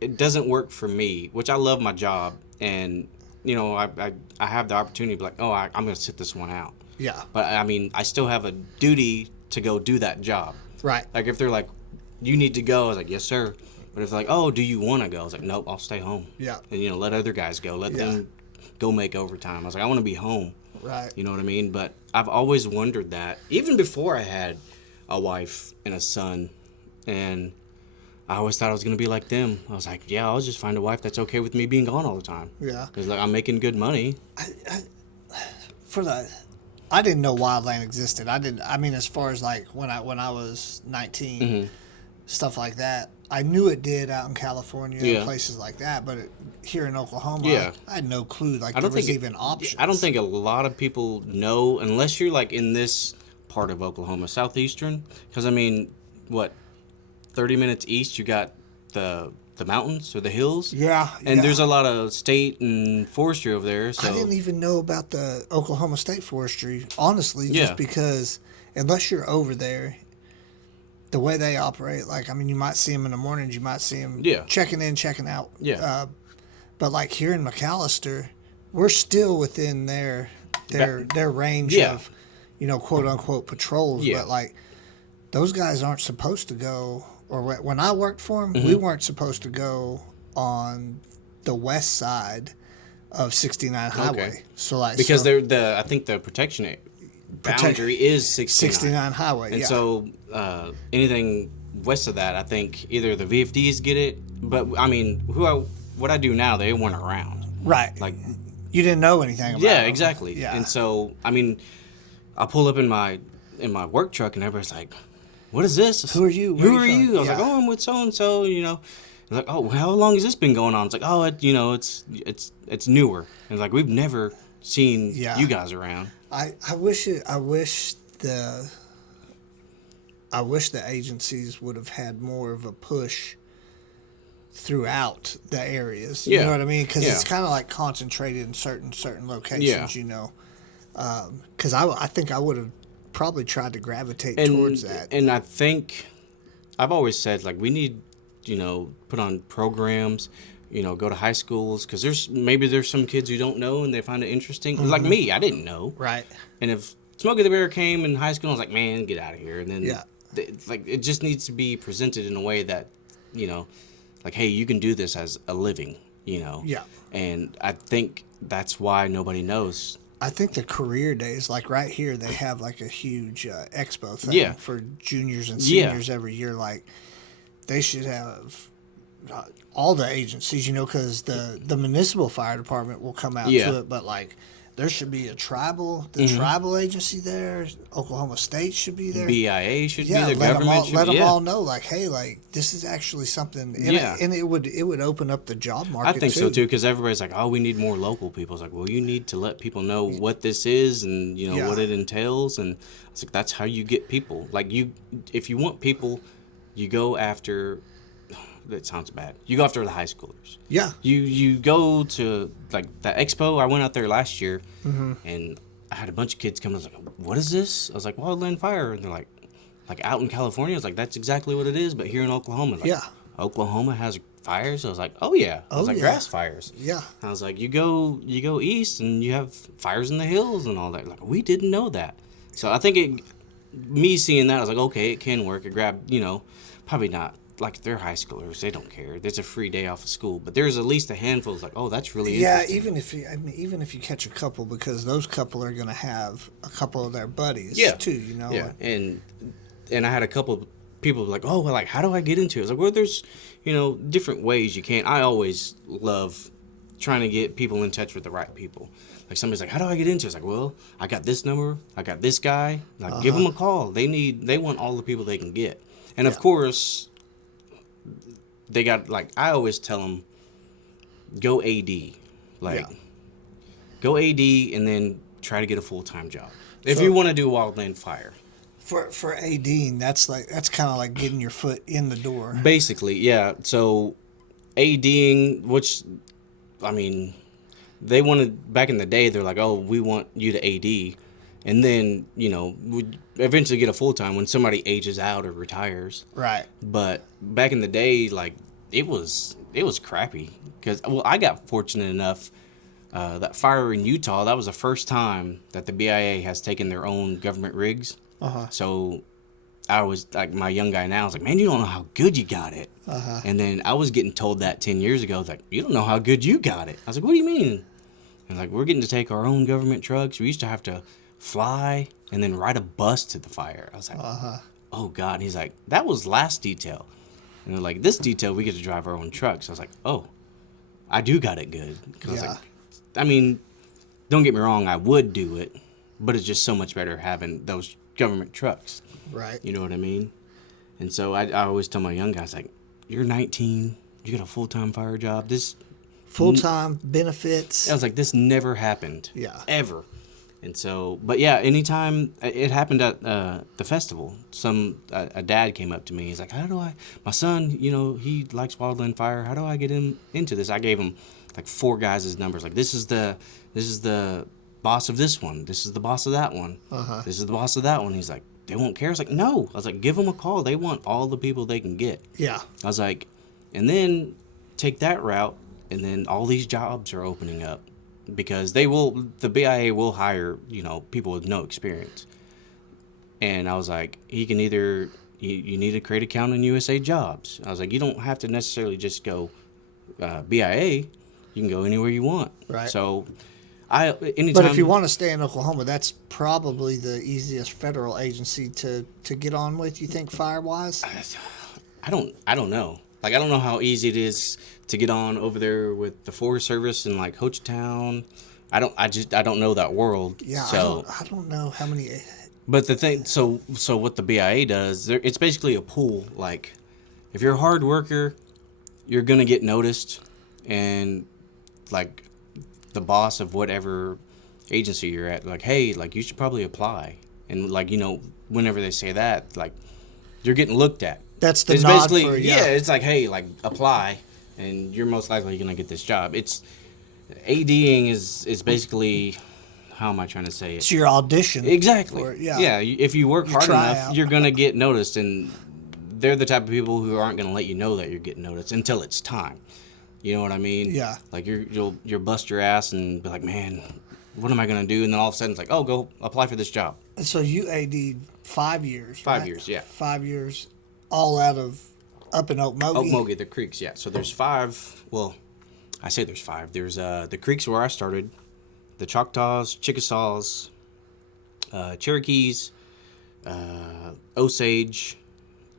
It doesn't work for me, which I love my job, and I have the opportunity to be like, oh, I'm going to sit this one out. Yeah. But I still have a duty to go do that job. Right. Like if they're like, you need to go, I was like, yes, sir. But if they're like, oh, do you want to go? I was like, nope, I'll stay home. Yeah. And let other guys go. Let them go make overtime. I was like, I want to be home. Right. You know what I mean? But I've always wondered that, even before I had a wife and a son, and I always thought I was going to be like them. I was like, yeah, I'll just find a wife that's okay with me being gone all the time. Yeah. Because I'm making good money. I didn't know Wildland existed. I mean, as far as when I was 19, stuff like that. I knew it did out in California and places like that, but here in Oklahoma, I had no clue there was even options. I don't think a lot of people know, unless you're in this part of Oklahoma, southeastern. Because 30 minutes east, you got the mountains or the hills. Yeah. And there's a lot of state and forestry over there. So I didn't even know about the Oklahoma State Forestry, honestly, just because unless you're over there, the way they operate, you might see them in the mornings, you might see them checking in, checking out. Yeah. But here in McAllister, we're still within their range of, quote unquote patrols. Yeah. But those guys aren't supposed to go. Or when I worked for them, we weren't supposed to go on the west side of 69 Highway. Okay. So because I think the protection boundary is 69 Highway. And so anything west of that, I think either the VFDs get it, but what I do now, they weren't around. Right. You didn't know anything about it. Yeah, exactly. Yeah. And so I pull up in my work truck and everybody's like, what is this? Who are you? Who are you? I was like, oh, I'm with so-and-so, They're like, oh, how long has this been going on? It's like, oh, it's newer. And it's like, we've never seen you guys around. I wish the agencies would have had more of a push throughout the areas. You know what I mean? Because it's kind of concentrated in certain locations, Because I think I would have probably tried to gravitate towards that. And I think I've always said we need put on programs, go to high schools, because there's some kids who don't know and they find it interesting. Like me, I didn't know. Right. And if Smokey the Bear came in high school, I was like, man, get out of here. And then it just needs to be presented in a way that hey, you can do this as a living. Yeah. And I think that's why nobody knows. I think the career days, right here, they have a huge expo thing for juniors and seniors every year. They should have all the agencies, because the municipal fire department will come out to it, but there should be the tribal agency there. Oklahoma State should be there. BIA should be there. Government should be there. Let them all know, hey, this is actually something. And it would open up the job market. I think so too, because everybody's like, oh, we need more local people. It's like, well, you need to let people know what this is and what it entails, and it's like that's how you get people. If you want people, you go after. That sounds bad. You go after the high schoolers. Yeah. You go to the expo. I went out there last year, and I had a bunch of kids come. I was like, "What is this?" I was like, "Wildland Fire," and they're like out in California. I was like, "That's exactly what it is." But here in Oklahoma, Oklahoma has fires. I was like, "Oh yeah." I was like, grass fires. Yeah. I was like, you go east and you have fires in the hills and all that. We didn't know that. So I think me seeing that, I was like, okay, it can work. It grabbed, probably not. They're high schoolers, they don't care. There's a free day off of school, but there's at least a handful. It's oh, that's really interesting. even if you catch a couple, because those couple are going to have a couple of their buddies too, Yeah, and I had a couple people are like, oh, well, like, how do I get into it? It's like, well, there's, different ways you can. I always love trying to get people in touch with the right people. Like, somebody's like, how do I get into it? It's like, well, I got this number. I got this guy. Like, give them a call. They want all the people they can get. And, of course, they got, like, I always tell them, go AD. Like, go AD and then try to get a full-time job. If you want to do Wildland Fire. For ADing, that's kind of like getting your foot in the door. Basically, yeah. So ADing, which, I mean, they wanted, back in the day, they're like, oh, we want you to AD. And then, we'd eventually get a full-time when somebody ages out or retires. Right. But back in the day, like, it was crappy. Because, well, I got fortunate enough, that fire in Utah, that was the first time that the BIA has taken their own government rigs. So I was like, my young guy now is like, man, you don't know how good you got it. And then I was getting told that 10 years ago, like, you don't know how good you got it. I was like, what do you mean? And like, we're getting to take our own government trucks. We used to have to fly and then ride a bus to the fire. I was like, oh God. And he's like, that was last detail. And they're like, this detail, we get to drive our own trucks. I was like, oh, I do got it good. Cause I was like, I mean, don't get me wrong, I would do it, but it's just so much better having those government trucks. Right. You know what I mean? And so I always tell my young guys, like, you're 19, you got a full-time fire job. This full-time benefits. I was like, this never happened. Yeah. Ever. And so, but yeah, anytime it happened at the festival, a dad came up to me. He's like, my son, he likes Wildland Fire. How do I get him into this? I gave him like 4 guys' numbers. Like, this is the boss of this one. This is the boss of that one. This is the boss of that one. He's like, they won't care. I was like, no. I was like, give them a call. They want all the people they can get. Yeah. I was like, and then take that route, and then all these jobs are opening up because the BIA will hire, people with no experience. And I was like, he can either, you need to create account in USA Jobs. I was like, you don't have to necessarily just go BIA. You can go anywhere you want. Right. So, but if you want to stay in Oklahoma, that's probably the easiest federal agency to get on with. You think, fire-wise? I don't know. Like, I don't know how easy it is to get on over there with the Forest Service and like Hochtown. I don't know that world. Yeah. So I don't know how many. But the thing, so what the BIA does, it's basically a pool. Like, if you're a hard worker, you're gonna get noticed, and like, the boss of whatever agency you're at, like, hey, like, you should probably apply. And like, whenever they say that, like, you're getting looked at. That's the it's nod basically, for, it's like, hey, like, apply, and you're most likely gonna get this job. It's ADing is basically, how am I trying to say it? It's your audition. Exactly. Yeah. If you work hard enough, you're gonna get noticed, and they're the type of people who aren't gonna let you know that you're getting noticed until it's time. You know what I mean? Yeah. Like, you'll bust your ass and be like, man, what am I gonna do? And then all of a sudden it's like, oh, go apply for this job. And so you AD'd 5 years. 5 years, yeah. 5 years, all out of up in Okmulgee. Okmulgee, the creeks, yeah. So there's 5. Well, I say there's 5. There's the creeks where I started, the Choctaws, Chickasaws, Cherokees, Osage,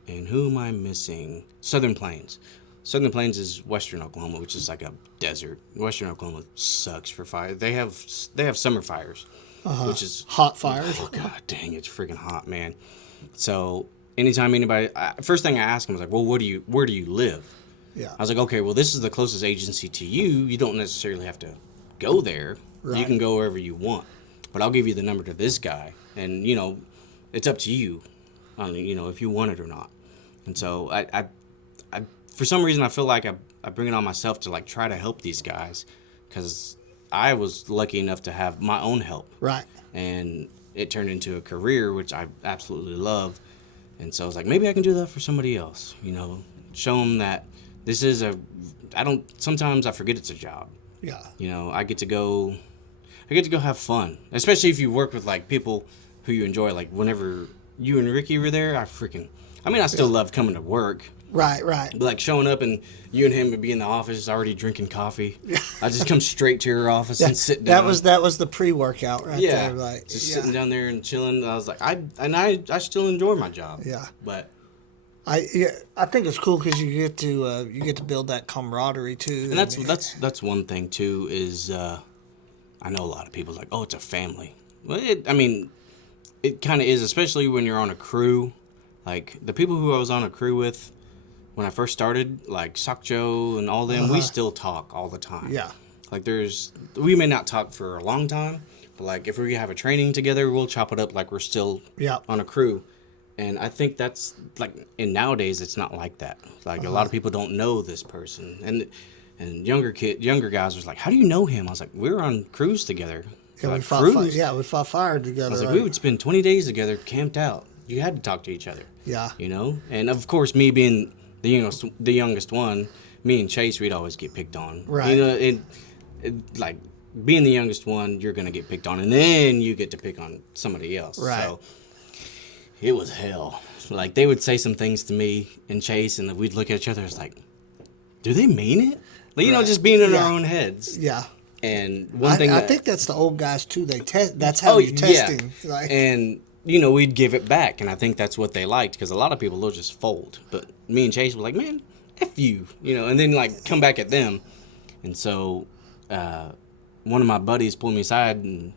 and who am I missing? Southern Plains. Southern Plains is western Oklahoma, which is like a desert. Western Oklahoma sucks for fire. They have summer fires, which is hot fires. Oh god, dang, it's freaking hot, man. So anytime anybody, first thing I ask them was like, well, where do you live? Yeah. I was like, okay, well, this is the closest agency to you. You don't necessarily have to go there. Right. You can go wherever you want, but I'll give you the number to this guy, and it's up to you, on if you want it or not. And so I for some reason, I feel like I bring it on myself to like try to help these guys, because I was lucky enough to have my own help. Right. And it turned into a career, which I absolutely love. And so I was like, maybe I can do that for somebody else, show them that this is sometimes I forget it's a job. Yeah. I get to go have fun, especially if you work with like people who you enjoy. Like, whenever you and Ricky were there, I still love coming to work. Right. But like, showing up and you and him would be in the office already drinking coffee. I just come straight to your office and sit down. That was the pre-workout right there. Like, just sitting down there and chilling. I was like, I still enjoy my job. Yeah. But I think it's cool because you get to build that camaraderie too. And that's one thing too is I know a lot of people like, oh, it's a family. Well, it kind of is, especially when you're on a crew. Like the people who I was on a crew with when I first started, like Sock Joe and all them, we still talk all the time. Yeah. Like we may not talk for a long time, but like if we have a training together, we'll chop it up like we're still on a crew. And I think that's like, and nowadays it's not like that. Like a lot of people don't know this person, and younger guys was like, how do you know him? I was like, we were on crews together. Yeah, like, we fought fire together. I was like, we would spend 20 days together, camped out. You had to talk to each other. Yeah. You know, and of course, me being the youngest one, me and Chase, we'd always get picked on. Right. You know, like being the youngest one, you're gonna get picked on, and then you get to pick on somebody else. Right. So it was hell. Like they would say some things to me and Chase, and we'd look at each other. It's like, do they mean it? Like, you know, just being in our own heads. Yeah. And one thing I think that's the old guys too. They test. That's how you testing. Yeah. Like, and you know, we'd give it back, and I think that's what they liked because a lot of people will just fold. But me and Chase were like, man, F you, you know, and then like come back at them. And so one of my buddies pulled me aside, and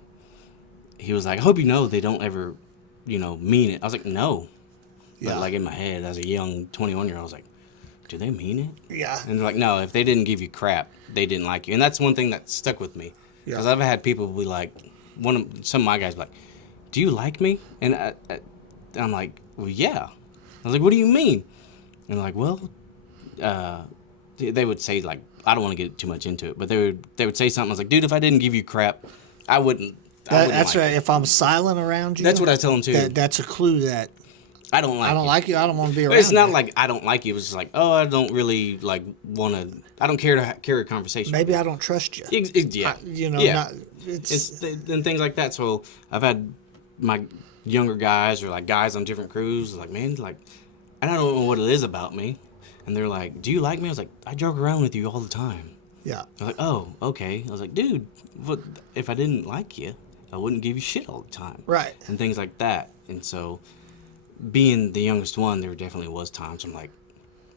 he was like, I hope you know they don't ever, you know, mean it. I was like, no. But like in my head, as a young 21-year-old, I was like, do they mean it? Yeah. And they're like, no, if they didn't give you crap, they didn't like you. And that's one thing that stuck with me. Because I've had people be like, some of my guys be like, do you like me? And I'm like, well, yeah. I was like, what do you mean? And they're like, well, they would say like, I don't want to get too much into it, but they would say something. I was like, dude, if I didn't give you crap, I wouldn't. That's right. If I'm silent around you, that's what I tell them too. That's a clue that I don't like. I don't like you. I don't want to be around. It's not you. like I don't like you. It's just like, oh, I don't really like want to. I don't care to carry a conversation. Maybe I don't trust you. Yeah, you know. Yeah. Not, it's and things like that. So I've had my younger guys or like guys on different crews like, man, like, I don't know what it is about me, and they're like, do you like me? I was like, I joke around with you all the time. Yeah. They're like, oh, okay. I was like, dude, what if I didn't like you? I wouldn't give you shit all the time. Right. And things like that. And so, being the youngest one, there definitely was times I'm like,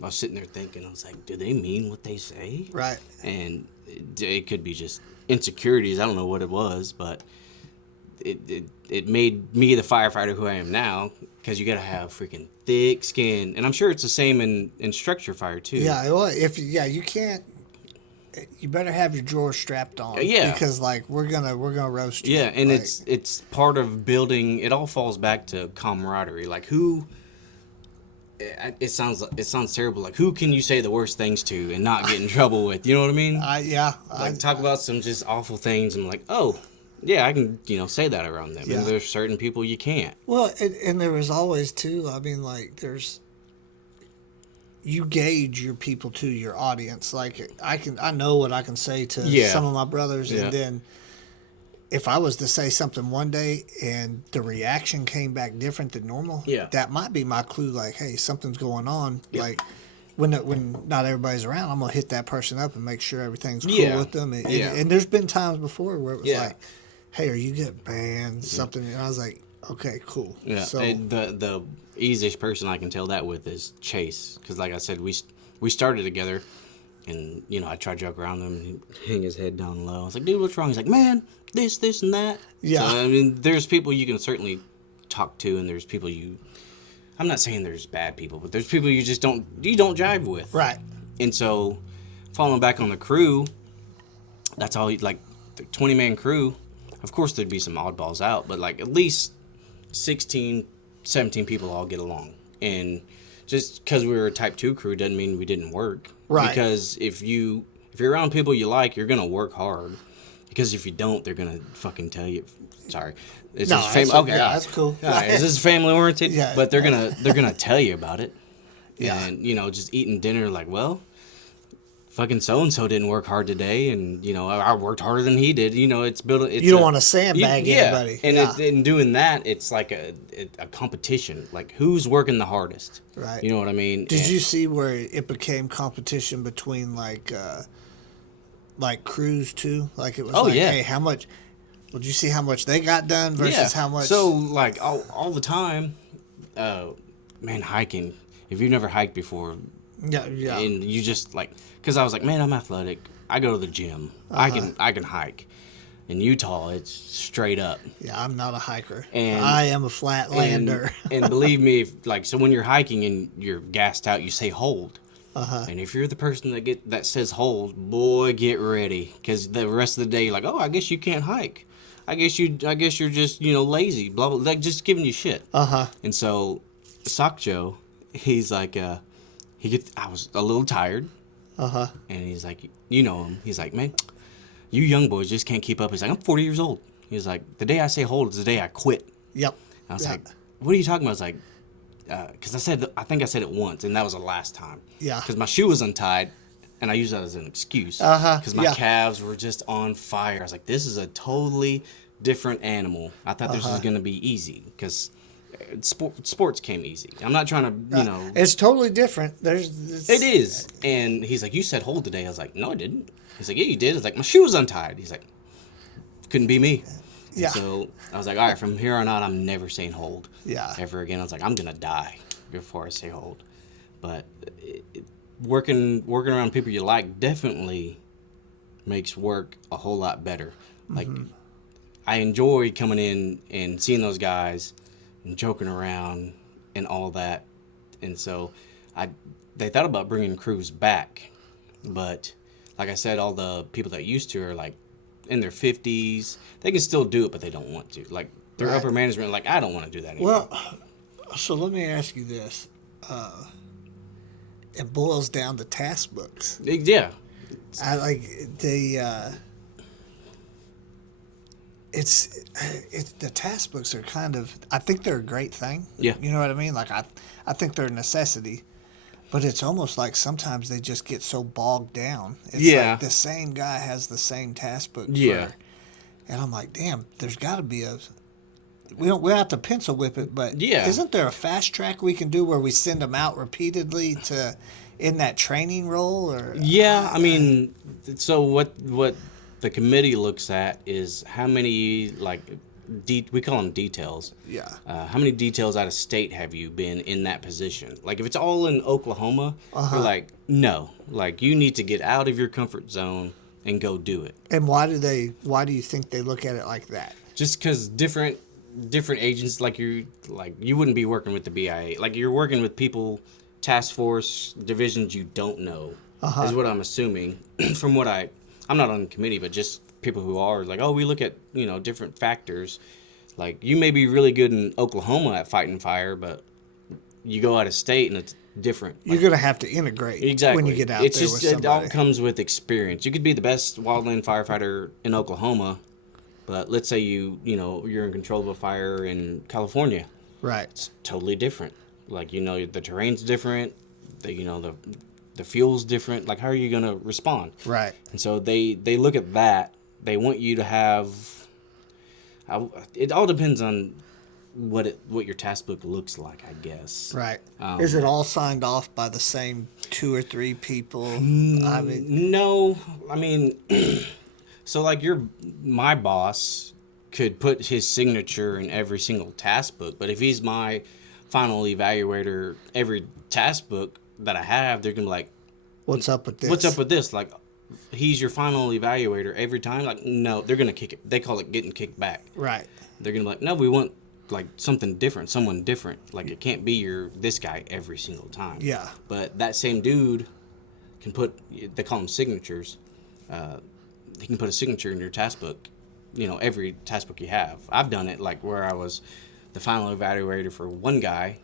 I was sitting there thinking, I was like, do they mean what they say? Right. And it could be just insecurities. I don't know what it was, but it made me the firefighter who I am now, because you got to have freaking thick skin. And I'm sure it's the same in structure fire too. Yeah. Well, you can't. You better have your drawers strapped on. Yeah. Because like we're gonna roast you. Yeah, and like, it's part of building. It all falls back to camaraderie. Like who. It sounds terrible. Like who can you say the worst things to and not get in trouble with? You know what I mean? Talk about some just awful things and like, oh, yeah, I can say that around them. Yeah. And there's certain people you can't. Well, and there was always too. I mean, like you gauge your people to your audience. Like I know what I can say to some of my brothers, and then if I was to say something one day and the reaction came back different than normal, that might be my clue. Like, hey, something's going on. Yeah. Like when not everybody's around, I'm gonna hit that person up and make sure everything's cool with them. And there's been times before where it was like, hey, are you getting banned? Something, and I was like, okay, cool. Yeah. So the easiest person I can tell that with is Chase, because like I said, we started together, and I try to joke around him, and he'd hang his head down low. I was like, dude, what's wrong? He's like, man, this, and that. Yeah. So, I mean, there's people you can certainly talk to, and there's people I'm not saying there's bad people, but there's people you just don't jive with. Right. And so, falling back on the crew, that's all. Like the 20-man crew, of course there'd be some oddballs out, but like at least 16, 17 people all get along. And just because we were a Type 2 crew doesn't mean we didn't work. Right. Because if you're around people you like, you're gonna work hard. Because if you don't, they're gonna fucking tell you. Sorry, okay, that's cool. All right, this is family oriented, Yeah. but they're gonna tell you about it. Yeah. And just eating dinner, like, well, fucking so and so didn't work hard today, and I worked harder than he did. It's building. You don't want to sandbag anybody. And in doing that, it's like a competition. Like who's working the hardest. Right. You know what I mean? Did you see where it became competition between like crews too? Like it was hey, how much? Well, did you see how much they got done versus how much? So like all the time, man, hiking. if you've never hiked before, Yeah, yeah. and you just like, because I was like, man, I'm athletic. I go to the gym. I can hike. In Utah, it's straight up. Yeah, I'm not a hiker. And I am a flatlander. and believe me, if, like, so when you're hiking and you're gassed out, you say hold. And if you're the person that says hold, boy, get ready, because the rest of the day you're like, oh, I guess you can't hike. I guess you're just lazy. Blah blah. Like just giving you shit. And so, Sock Joe, he's like, I was a little tired. And he's like, you know him. He's like, man, you young boys just can't keep up. He's like, I'm 40 years old. He's like, the day I say hold is the day I quit. Yep. I was like, what are you talking about? I was like, because I think I said it once, and that was the last time. Yeah. Because my shoe was untied, and I used that as an excuse. Because my calves were just on fire. I was like, this is a totally different animal. I thought this was going to be easy, because sports came easy. I'm not trying to, It's totally different. It is. And he's like, you said hold today. I was like, no, I didn't. He's like, yeah, you did. I was like, my shoe was untied. He's like, couldn't be me. Yeah. So I was like, all right, from here on out, I'm never saying hold. Yeah. Ever again. I was like, I'm gonna die before I say hold. But working around people you like definitely makes work a whole lot better. Like, I enjoy coming in and seeing those guys and joking around and all that. And so they thought about bringing crews back, but like I said, all the people that used to are like in their 50s. They can still do it, but they don't want to. Like, their upper management, like, I don't want to do that anymore. Well, so let me ask you this. It boils down to task books. Yeah. I like it's the task books are kind of, I think they're a great thing. Yeah. You know what I mean? Like, I think they're a necessity. But it's almost like sometimes they just get so bogged down. It's like the same guy has the same task book. And I'm like, damn, there's got to be we don't have to pencil whip it, but isn't there a fast track we can do where we send them out repeatedly in that training role? Or I mean, so what the committee looks at is how many, like, we call them details. Yeah. How many details out of state have you been in that position? Like, if it's all in Oklahoma, you're like, no. Like, you need to get out of your comfort zone and go do it. And why do you think they look at it like that? Just because different agents, you wouldn't be working with the BIA. Like, you're working with people, task force, divisions you don't know, is what I'm assuming. From what I'm not on the committee, but just people who are like, oh, we look at, different factors. Like, you may be really good in Oklahoma at fighting fire, but you go out of state and it's different. You're going to have to integrate when you get out there with somebody. It all comes with experience. You could be the best wildland firefighter in Oklahoma, but let's say you're in control of a fire in California. Right. It's totally different. Like, the terrain's different, the fuel's different. Like, how are you going to respond? Right. And so they look at that. They want you to have. It all depends on what your task book looks like, I guess. Right. Is it all signed off by the same 2 or 3 people? No. I mean, so like my boss could put his signature in every single task book, but if he's my final evaluator, every task book that I have, they're gonna be like, "What's up with this? What's up with this?" Like, he's your final evaluator every time. Like, no, they're gonna kick it. They call it getting kicked back. Right. They're gonna be like, no, we want like something different, someone different. Like, it can't be this guy every single time. Yeah. But that same dude can put. They call them signatures. He can put a signature in your task book. Every task book you have. I've done it like where I was the final evaluator for one guy,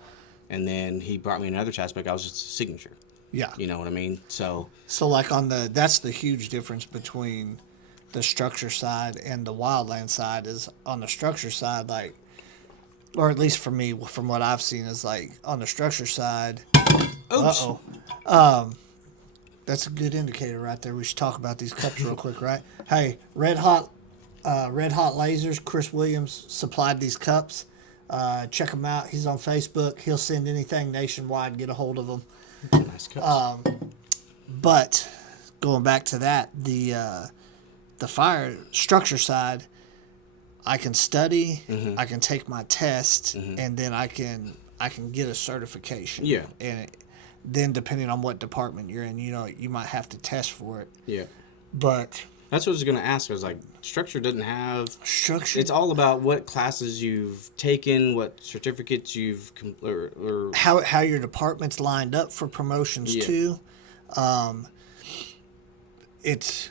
and then he brought me another task book. I was just a signature. Yeah. You know what I mean? So like that's the huge difference between the structure side and the wildland side is on the structure side, like, or at least for me, from what I've seen, is like on the structure side. Oops. That's a good indicator right there. We should talk about these cups real quick, right? Hey, Red Hot Lasers, Chris Williams supplied these cups. Check him out. He's on Facebook. He'll send anything nationwide. Get a hold of him. Nice cups. But going back to that, the fire structure side, I can study, I can take my test, and then I can I can get a certification. Yeah. And then depending on what department you're in, you might have to test for it. Yeah. But That's what I was going to ask. I was like, structure doesn't have... structure, It's all about what classes you've taken, what certificates you've... or how your department's lined up for promotions too. It's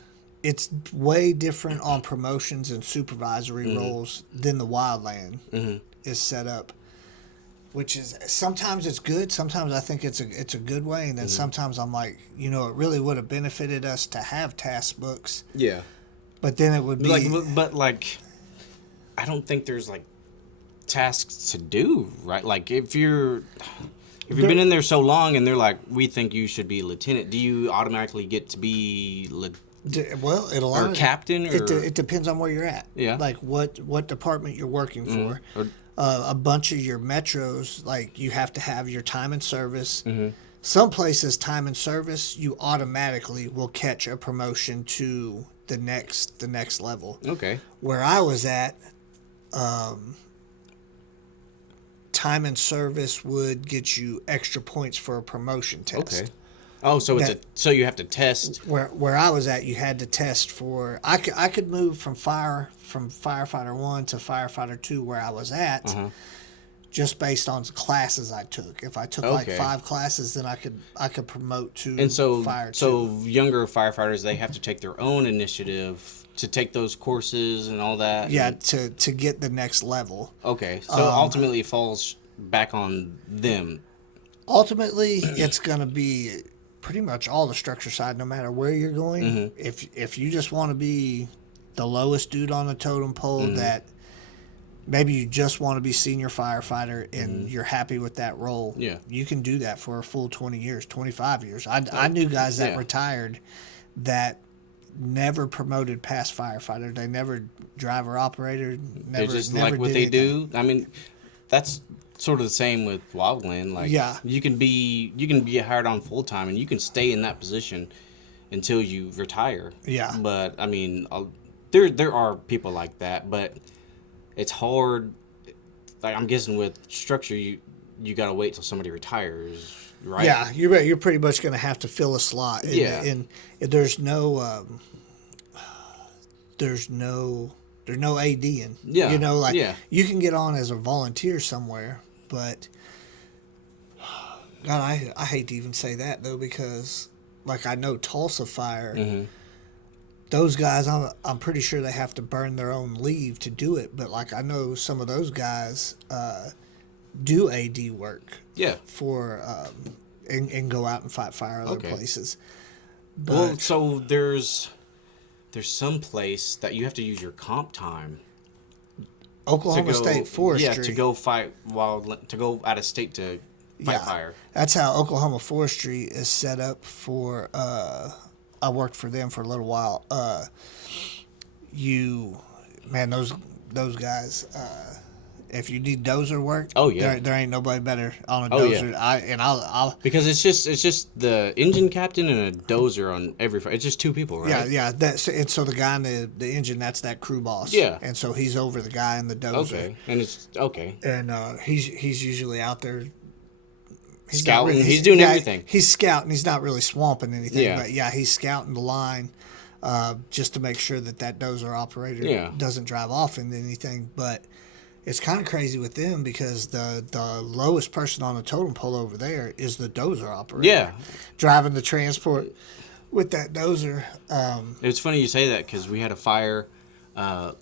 way different on promotions and supervisory roles than the Wildland is set up. Which is, sometimes it's good, sometimes I think it's a good way, and then sometimes I'm like, it really would have benefited us to have task books. Yeah. But then it would be But I don't think there's like tasks to do, right? Like if you've been in there so long and they're like, we think you should be lieutenant, do you automatically get to be well, or captain? Or it depends on where you're at. Yeah. Like what department you're working for. A bunch of your metros, like you have to have your time in service. Some places, time in service, you automatically will catch a promotion to the next level. Okay. Where I was at, time in service would get you extra points for a promotion test. Okay. Oh, so so you have to test. Where I was at, you had to test for. I could move from firefighter 1 to firefighter 2 where I was at, just based on classes I took. If I took like 5 classes, then I could promote to fire 2. So younger firefighters, they have to take their own initiative to take those courses and all that. Yeah, to get the next level. Okay, so ultimately it falls back on them. Ultimately, it's going to be pretty much all the structure side, no matter where you're going. If you just want to be the lowest dude on the totem pole, that maybe you just want to be senior firefighter and you're happy with that role, you can do that for a full 20 years, 25 years. I knew guys that retired that never promoted past firefighter. They never driver operator. They just like what they do. I mean, that's sort of the same with Wildland. Like, you can be hired on full time and you can stay in that position until you retire. Yeah. But I mean, there are people like that, but it's hard. Like, I'm guessing with structure, you got to wait till somebody retires, right? Yeah, you're pretty much going to have to fill a slot. And there's no AD in. Yeah. You can get on as a volunteer somewhere, but God, I hate to even say that though, because like I know Tulsa Fire, those guys, I'm pretty sure they have to burn their own leave to do it, but like I know some of those guys do AD work. Yeah. For and go out and fight fire other places. But, well, so there's some place that you have to use your comp time. Oklahoma State Forestry. Yeah, to go to go out of state to fight fire. That's how Oklahoma Forestry is set up for. I worked for them for a little while. Those guys. If you need dozer work, there ain't nobody better on a dozer. I'll because it's just the engine captain and a dozer on every. It's just 2 people, right? Yeah. And so the guy in the engine, that's that crew boss. Yeah. And so he's over the guy in the dozer. Okay. And it's okay. And he's usually out there. Scouting. He's doing everything. He's scouting. He's not really swamping anything. Yeah. But he's scouting the line, just to make sure that dozer operator doesn't drive off into anything. But it's kind of crazy with them because the lowest person on the totem pole over there is the dozer operator. Yeah. Driving the transport with that dozer. It's funny you say that because we had a fire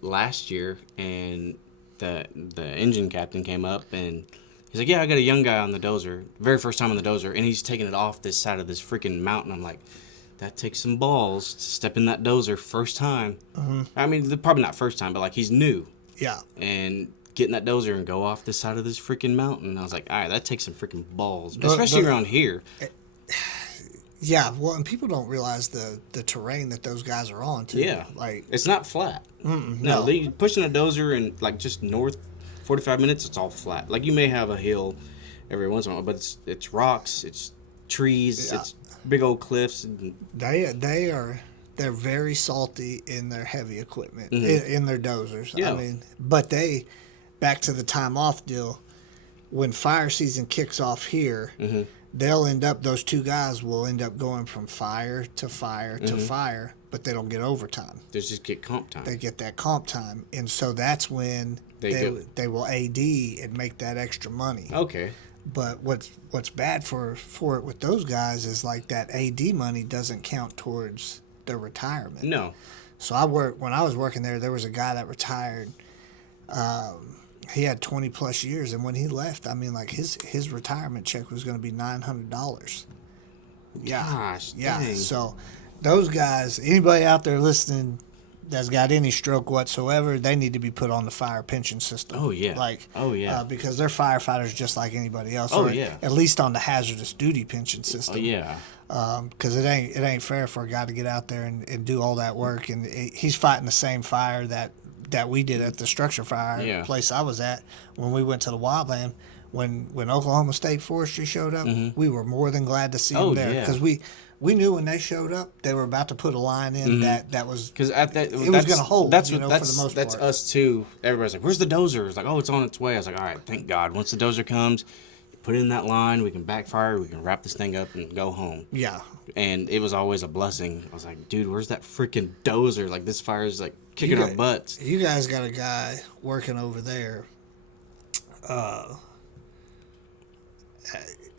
last year and the engine captain came up and he's like, yeah, I got a young guy on the dozer, very first time on the dozer, and he's taking it off this side of this freaking mountain. I'm like, that takes some balls to step in that dozer first time. I mean, probably not first time, but like he's new. Yeah. And getting that dozer and go off this side of this freaking mountain. I was like, all right, that takes some freaking balls, especially around here. Yeah, well, and people don't realize the terrain that those guys are on, too. Yeah. Like, it's not flat. No, pushing a dozer and like just north 45 minutes, it's all flat. Like you may have a hill every once in a while, but it's rocks, it's trees, it's big old cliffs. They're very salty in their heavy equipment, in their dozers. Yeah. I mean, but back to the time off deal, when fire season kicks off here, they'll end up, those two guys will end up going from fire to fire to fire, but they don't get overtime. They just get comp time. They get that comp time. And so that's when they will AD and make that extra money. Okay. But what's bad for it with those guys is like that AD money doesn't count towards their retirement. No. So when I was working there was a guy that retired. He had 20 plus years, and when he left, I mean, like his retirement check was going to be $900. Yeah, Gosh, yeah. dang. So those guys, anybody out there listening that's got any stroke whatsoever, they need to be put on the fire pension system. Oh, yeah. Because they're firefighters just like anybody else. Oh, or yeah. At least on the hazardous duty pension system. Oh, yeah. Because it ain't fair for a guy to get out there and do all that work, and he's fighting the same fire that we did at the structure fire place I was at when we went to the Wildland. When Oklahoma State Forestry showed up, we were more than glad to see them there, because we knew when they showed up they were about to put a line in that was, because at that it was going to hold. That's for the most that's part. us too. Everybody's like, "Where's the dozer?" It's like, "Oh, it's on its way." I was like, "All right, thank God." Once the dozer comes, put it in that line. We can backfire. We can wrap this thing up and go home. Yeah. And it was always a blessing. I was like, "Dude, where's that freaking dozer? Like, this fire's like kicking our butts." You guys got a guy working over there.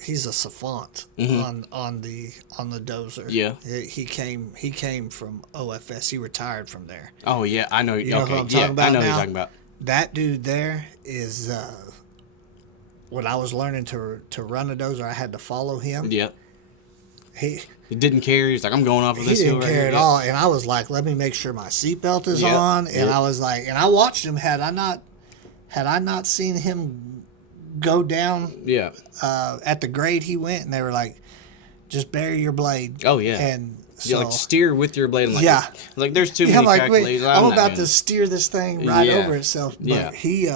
He's a savant on the dozer. Yeah. He came from OFS. He retired from there. Oh yeah, I know. You know Okay, who I'm talking about I know who now? you're talking about. That dude there is. When I was learning to run a dozer, I had to follow him. Yeah. He didn't care. He's like, "I'm going off of this hill didn't right care here." at all, and I was like, "Let me make sure my seatbelt is Yep, on." And yep. I was like, and I watched him. Had I not seen him go down Yeah. at the grade he went, and they were like, "Just bury your blade." Oh yeah. And You so like steer with your blade. I'm like, Yeah. Like there's too yeah, many I'm like, calculators. wait, I'm not about gonna- to steer this thing right Yeah. over itself. But Yeah. he,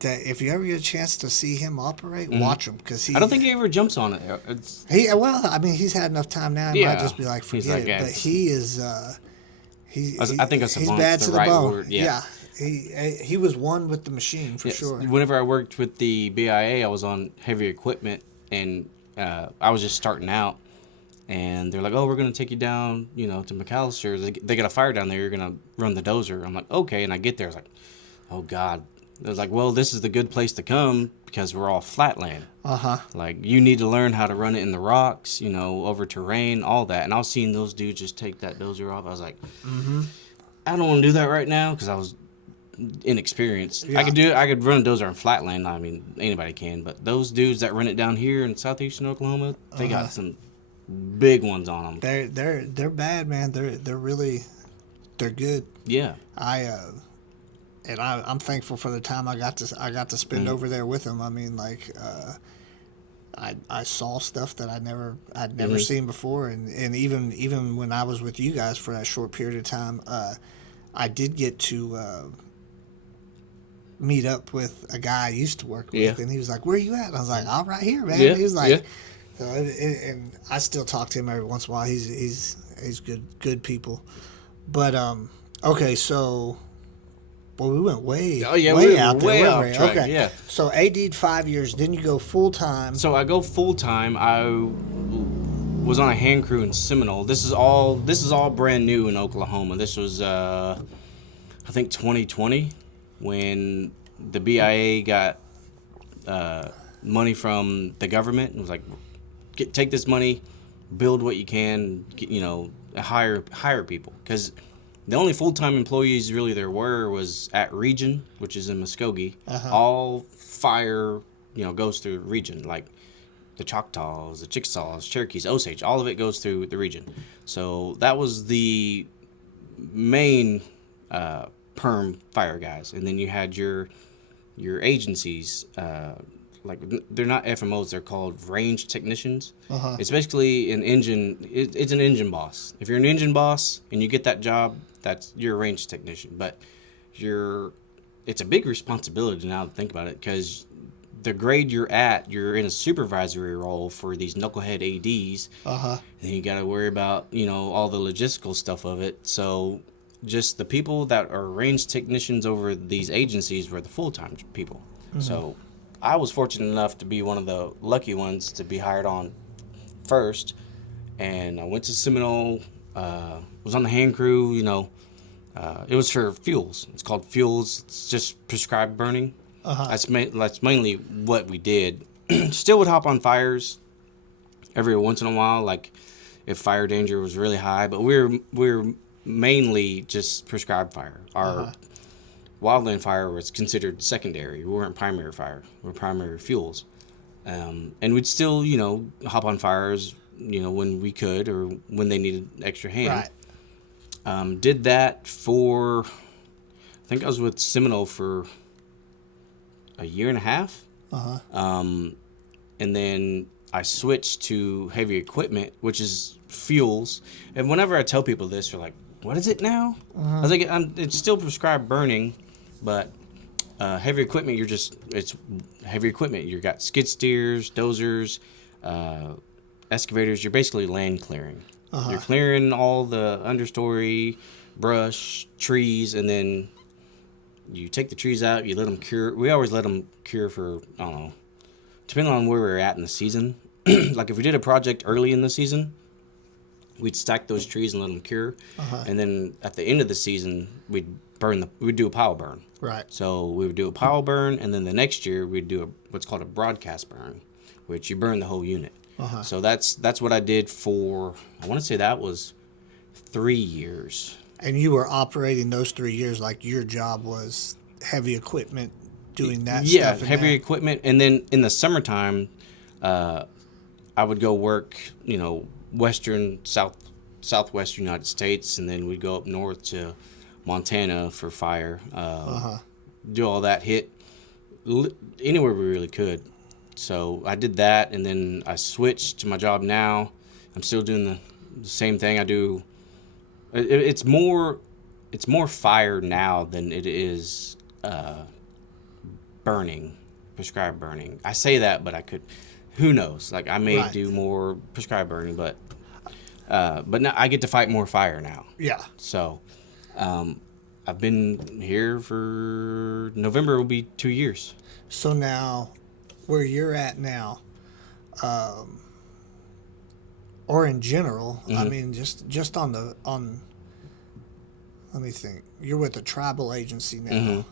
that if you ever get a chance to see him operate, watch him, because I don't think he ever jumps on it. It's, well, I mean, he's had enough time now. He might Yeah. just be like, He's forget like, it. yeah. But he is, I think a he's savant's bad the to the right bone. word. Yeah. He was one with the machine for Yes. sure. Whenever I worked with the BIA, I was on heavy equipment, and I was just starting out. And they're like, "Oh, we're gonna take you down, to McAllister's. They got a fire down there. You're gonna run the dozer." I'm like, "Okay." And I get there, I was like, "Oh God." I was like, "Well, this is the good place to come because we're all flatland. Like, you need to learn how to run it in the rocks, over terrain, all that." And I was seeing those dudes just take that dozer off. I was like, I don't want to do that right now because I was inexperienced. Yeah. I could run a dozer on flatland. I mean, anybody can. But those dudes that run it down here in southeastern Oklahoma, they got some big ones on them. They're bad, man. They're really good. Yeah. I'm thankful for the time I got to spend over there with them. I mean, like, I saw stuff that I'd never seen before, and even when I was with you guys for that short period of time, I did get to meet up with a guy I used to work with, and he was like, "Where are you at?" And I was like, "I'm right here, man." Yeah, He was like, yeah. so, and I still talk to him every once in a while. He's good people, but okay, so. Well, we went way out there. Way weren't off we? track, Okay. yeah. So AD'd 5 years. Then you go full time. So I go full time. I was on a hand crew in Seminole. This is all brand new in Oklahoma. This was I think 2020 when the BIA got money from the government. It was like, take this money, build what you can, hire people, because the only full-time employees really there was at Region, which is in Muskogee. All fire, goes through Region, like the Choctaws, the Chickasaws, Cherokees, Osage. All of it goes through the Region. So that was the main perm fire guys. And then you had your agencies, like they're not FMOs, they're called range technicians. It's basically an engine. It's an engine boss. If you're an engine boss and you get that job, that's your range technician. But it's a big responsibility now to think about it, because the grade you're at, you're in a supervisory role for these knucklehead ADs. And you got to worry about all the logistical stuff of it. So just the people that are range technicians over these agencies were the full-time people. So I was fortunate enough to be one of the lucky ones to be hired on first, and I went to Seminole. Was on the hand crew. It was for fuels. It's called fuels. It's just prescribed burning. That's mainly what we did. Still would hop on fires every once in a while, like if fire danger was really high. But we're mainly just prescribed fire. Our wildland fire was considered secondary. We weren't primary fire. We're primary fuels. And we'd still, hop on fires, when we could or when they needed extra hand. Right. Did that for, I think I was with Seminole for a year and a half. And then I switched to heavy equipment, which is fuels. And whenever I tell people this, they're like, what is it now? I was like, it's still prescribed burning, but heavy equipment, it's heavy equipment. You got skid steers, dozers, excavators. You're basically land clearing. You're clearing all the understory, brush, trees, and then you take the trees out, you let them cure. We always let them cure for, I don't know, depending on where we're at in the season. Like if we did a project early in the season, we'd stack those trees and let them cure. And then at the end of the season, we'd do a pile burn. Right. So we would do a pile burn, and then the next year we'd do what's called a broadcast burn, which you burn the whole unit. So that's what I did for, I want to say that was 3 years. And you were operating those 3 years like your job was heavy equipment, doing that stuff. Yeah, heavy equipment. And then in the summertime, I would go work, southwest United States, and then we'd go up north to Montana for fire. Do all that, hit anywhere we really could. So I did that, and then I switched to my job now. I'm still doing the same thing I do. It's more fire now than it is burning, prescribed burning. I say that, but who knows? Like I may do more prescribed burning, but now I get to fight more fire now. Yeah. So I've been here for November will be 2 years. So now, where you're at now, or in general, I mean, just on let me think. You're with a tribal agency now,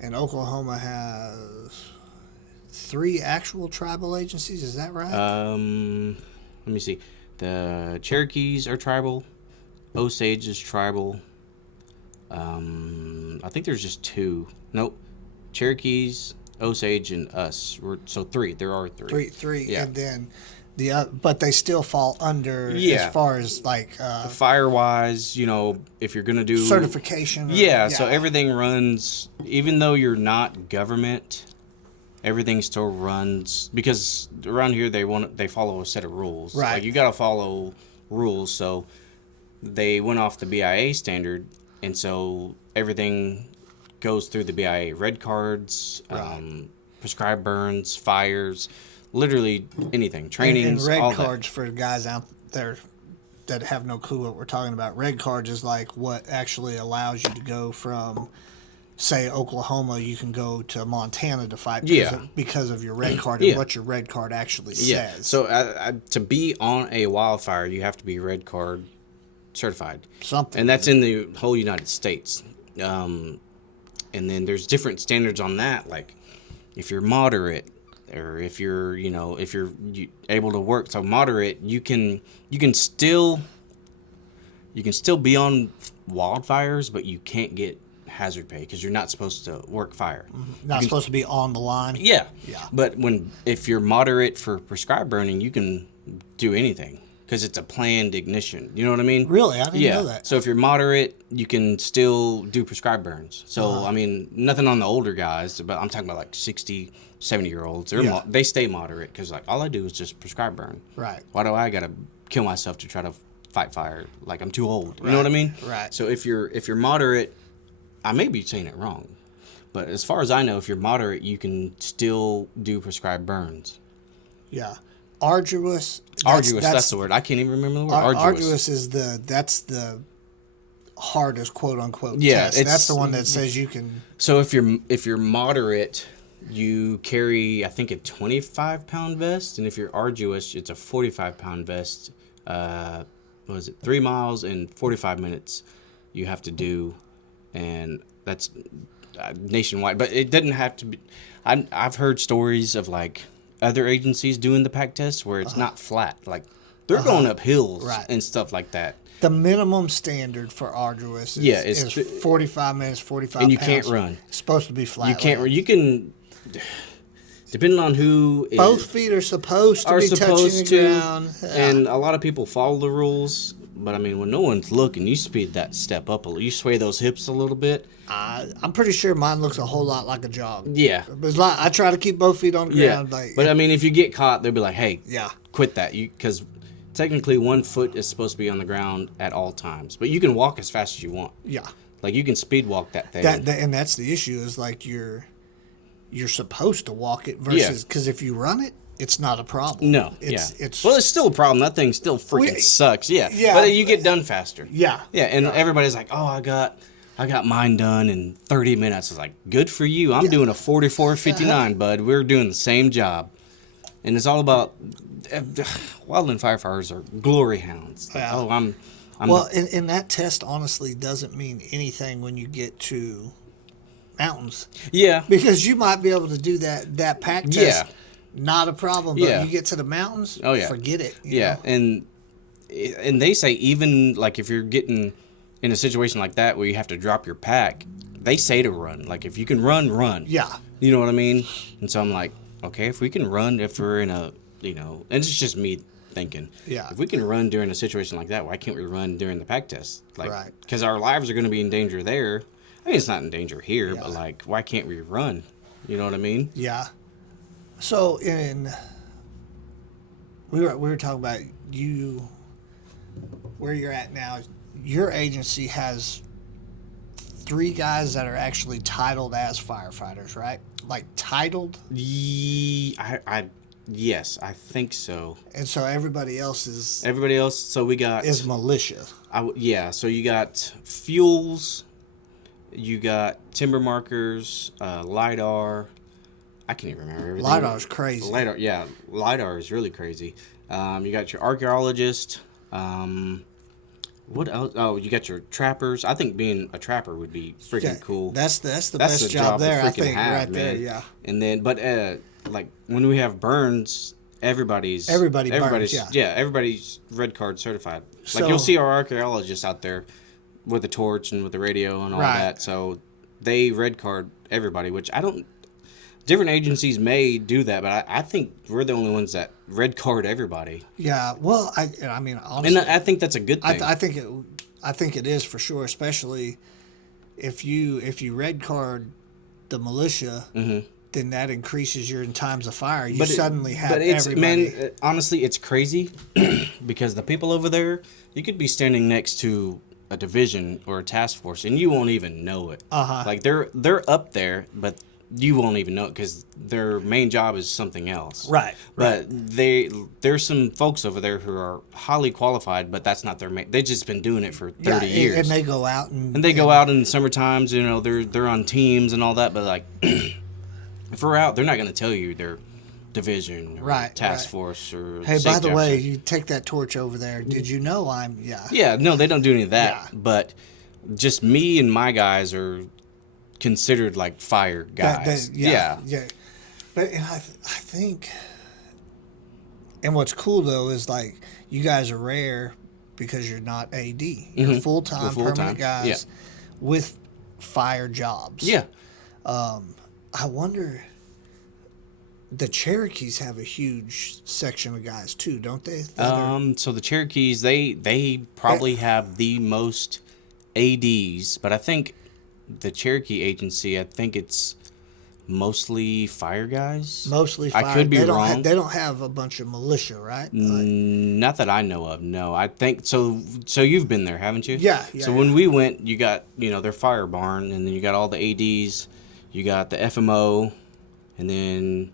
and Oklahoma has 3 actual tribal agencies. Is that right? Let me see. The Cherokees are tribal. Osage is tribal. I think there's just 2. Nope. Cherokees, Osage, and us. So 3. There are 3. Three. Yeah. And then but they still fall under as far as like fire wise, if you're gonna do certification. So everything runs, even though you're not government, everything still runs because around here they follow a set of rules. Right. Like you gotta follow rules. So they went off the BIA standard, and so everything goes through the BIA. Red cards, prescribed burns, fires. Literally anything, trainings, and red all cards for guys out there that have no clue what we're talking about. Red cards is like what actually allows you to go from, say, Oklahoma, you can go to Montana to fight because of your red card and what your red card actually says. So to be on a wildfire, you have to be red card certified. Something. And that's in the whole United States. And then there's different standards on that, like if you're moderate, or if you're able to work. So moderate, you can still be on wildfires, but you can't get hazard pay because you're not supposed to work fire. Not supposed to be on the line. Yeah. Yeah. But if you're moderate for prescribed burning, you can do anything because it's a planned ignition. You know what I mean? Really? I didn't know that. So if you're moderate, you can still do prescribed burns. So, I mean, nothing on the older guys, but I'm talking about like 60, 70-year-olds. They stay moderate because, like, all I do is just prescribed burn. Right. Why do I got to kill myself to try to fight fire? Like, I'm too old. You know what I mean? Right. So if you're moderate, I may be saying it wrong, but as far as I know, if you're moderate, you can still do prescribed burns. Yeah. Arduous. That's the word. I can't even remember the word. Arduous is that's the hardest quote unquote test. That's the one that says you can. So if you're moderate, You carry, I think, a 25-pound vest, and if you're arduous, it's a 45-pound vest. What is it? 3 miles in 45 minutes you have to do, and that's nationwide. But it doesn't have to be. I've heard stories of like other agencies doing the pack test where it's not flat. Like they're going up hills Right. and stuff like that. The minimum standard for arduous is 45 minutes, 45 and you pounds. can't run. It's supposed to be flat. You can't. You can. Depending on who is, Both feet are supposed to be touching the ground. and a lot of people follow the rules. But I mean, when no one's looking, you speed that step up a little. You sway those hips a little bit. I'm pretty sure mine looks a whole lot like a jog. Yeah, It's like, I try to keep both feet on the ground. yeah. Like, But I mean, if you get caught, they'll be like, "Hey, yeah, quit that," because technically one foot is supposed to be on the ground at all times. But you can walk as fast as you want. yeah. Like you can speed walk that thing. And that's the issue is like you're supposed to walk it versus because if you run it, it's not a problem. No, it's well, it's still a problem. That thing still freaking sucks. Yeah, yeah. But you get done faster. yeah, And everybody's like, "Oh, I got mine done in 30 minutes." It's like, good for you. I'm doing a 44:59, bud. We're doing the same job, and it's all about wildland firefighters are glory hounds. Like, Yeah. oh, I'm well, and that test honestly doesn't mean anything when you get to mountains yeah. because you might be able to do that pack test. Yeah. Not a problem. But Yeah. you get to the mountains. Oh, yeah. Forget it. you Yeah, know? and they say even like if you're getting in a situation like that where you have to drop your pack, they say to run. Like if you can run. Yeah. You know what I mean? And so I'm like, okay, if we can run, if we're in a, and it's just me thinking, Yeah. if we can run during a situation like that, why can't we run during the pack test? Like, Right. because our lives are going to be in danger there. I mean, it's not in danger here, but like, why can't we run? You know what I mean? Yeah. So we were talking about you where you're at now. Your agency has 3 guys that are actually titled as firefighters, right? Like titled, Yes, I think so. and so everybody else is Everybody else, so we got militia. so you got fuels, you got timber markers, LiDAR. I can't even remember everything. LiDAR's crazy. LiDAR is really crazy. You got your archaeologist. What else? Oh, you got your trappers. I think being a trapper would be freaking cool. That's the best job there, I think, right there. Yeah. And then, but like when we have burns, everybody's burns, yeah. Everybody's red card certified. So- Like you'll see our archaeologists out there with a torch and with the radio and all Right. that. So they red card everybody, which I don't. Different agencies may do that, but I think we're the only ones that red card everybody. Yeah. Well, I mean, honestly, And I think that's a good thing. I think it is for sure, especially if you red card the militia, then that increases your in times of fire. You suddenly have everybody. Man, honestly, it's crazy because the people over there, you could be standing next to a division or a task force and you won't even know it. Like they're up there, but you won't even know it because their main job is something else. Right. But there's some folks over there who are highly qualified, but that's not their main. They've just been doing it for 30 years. And they go out and they go out in the summer times. They're on teams and all that. But like, if we're out, they're not going to tell you their division or task force or. Hey, by the way, you take that torch over there. Did you know I'm? Yeah. Yeah. No, they don't do any of that. Yeah. But just me and my guys are considered like fire guys. Yeah. But I think, and what's cool though is like you guys are rare because you're not AD. You're full-time, permanent guys with fire jobs. Yeah. I wonder. The Cherokees have a huge section of guys too, don't they? So the Cherokees, they probably have the most ADs, but I think the Cherokee agency, I think it's mostly fire guys. Mostly fire. I could be wrong. They don't have a bunch of militia, right? Not that I know of. No, I think so. So you've been there, haven't you? Yeah. So when we went, you got their fire barn, and then you got all the ADs, you got the FMO, and then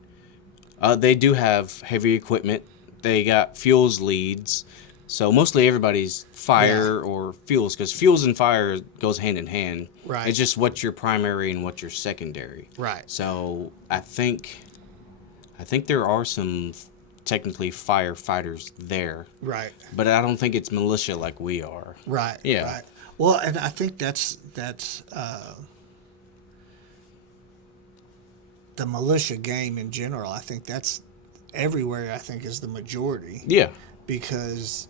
they do have heavy equipment. They got fuels leads. So mostly everybody's fire or fuels, because fuels and fire goes hand in hand. Right. It's just what's your primary and what's your secondary. Right. So I think there are some technically firefighters there. Right. But I don't think it's militia like we are. Right. Yeah. Right. Well, and I think that's the militia game in general. I think that's everywhere. I think is the majority. Yeah. Because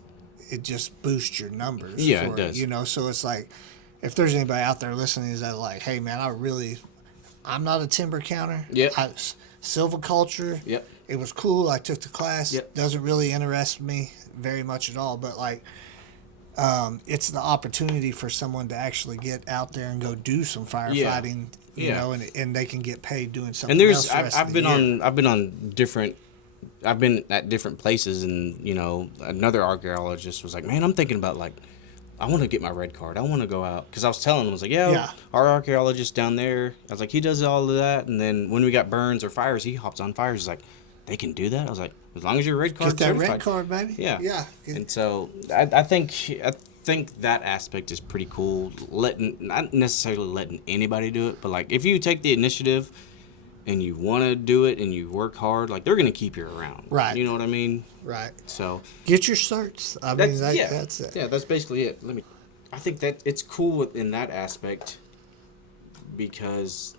it just boosts your numbers. Yeah, it does. You know, so it's like if there's anybody out there listening is that like, hey man, I'm not a timber counter. Yeah. Silviculture. Yep. It was cool. I took the class. Yep. Doesn't really interest me very much at all. But like, it's the opportunity for someone to actually get out there and go do some firefighting. You know, and they can get paid doing something. And there's else I've been at different places, and you know, another archaeologist was like, man, I'm thinking about like, I want to get my red card. I want to go out, because I was telling him, I was like, yeah, our archaeologist down there, I was like, he does all of that, and then when we got burns or fires, he hops on fires. He's like, they can do that. I was like, as long as your red card, get that certified. red card, baby. Yeah. And so I think that aspect is pretty cool. Not necessarily letting anybody do it, but like if you take the initiative and you want to do it and you work hard, like they're gonna keep you around. Right. You know what I mean? Right. So get your certs. That's it. Yeah, that's basically it. I think that it's cool in that aspect, because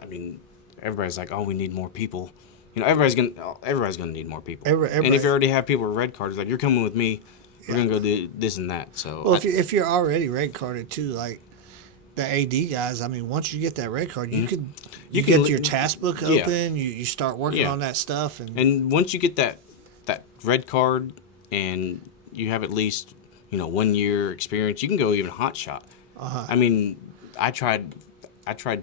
I mean everybody's like, oh, we need more people. You know, everybody's gonna need more people. Everybody. And if you already have people with red cards, like you're coming with me, we're gonna go do this and that. So well, if you're already red carded too, like the AD guys, I mean, once you get that red card, you can get your task book open. You start working on that stuff, and once you get that red card and you have at least 1 year experience, you can go even hot shot. I mean, I tried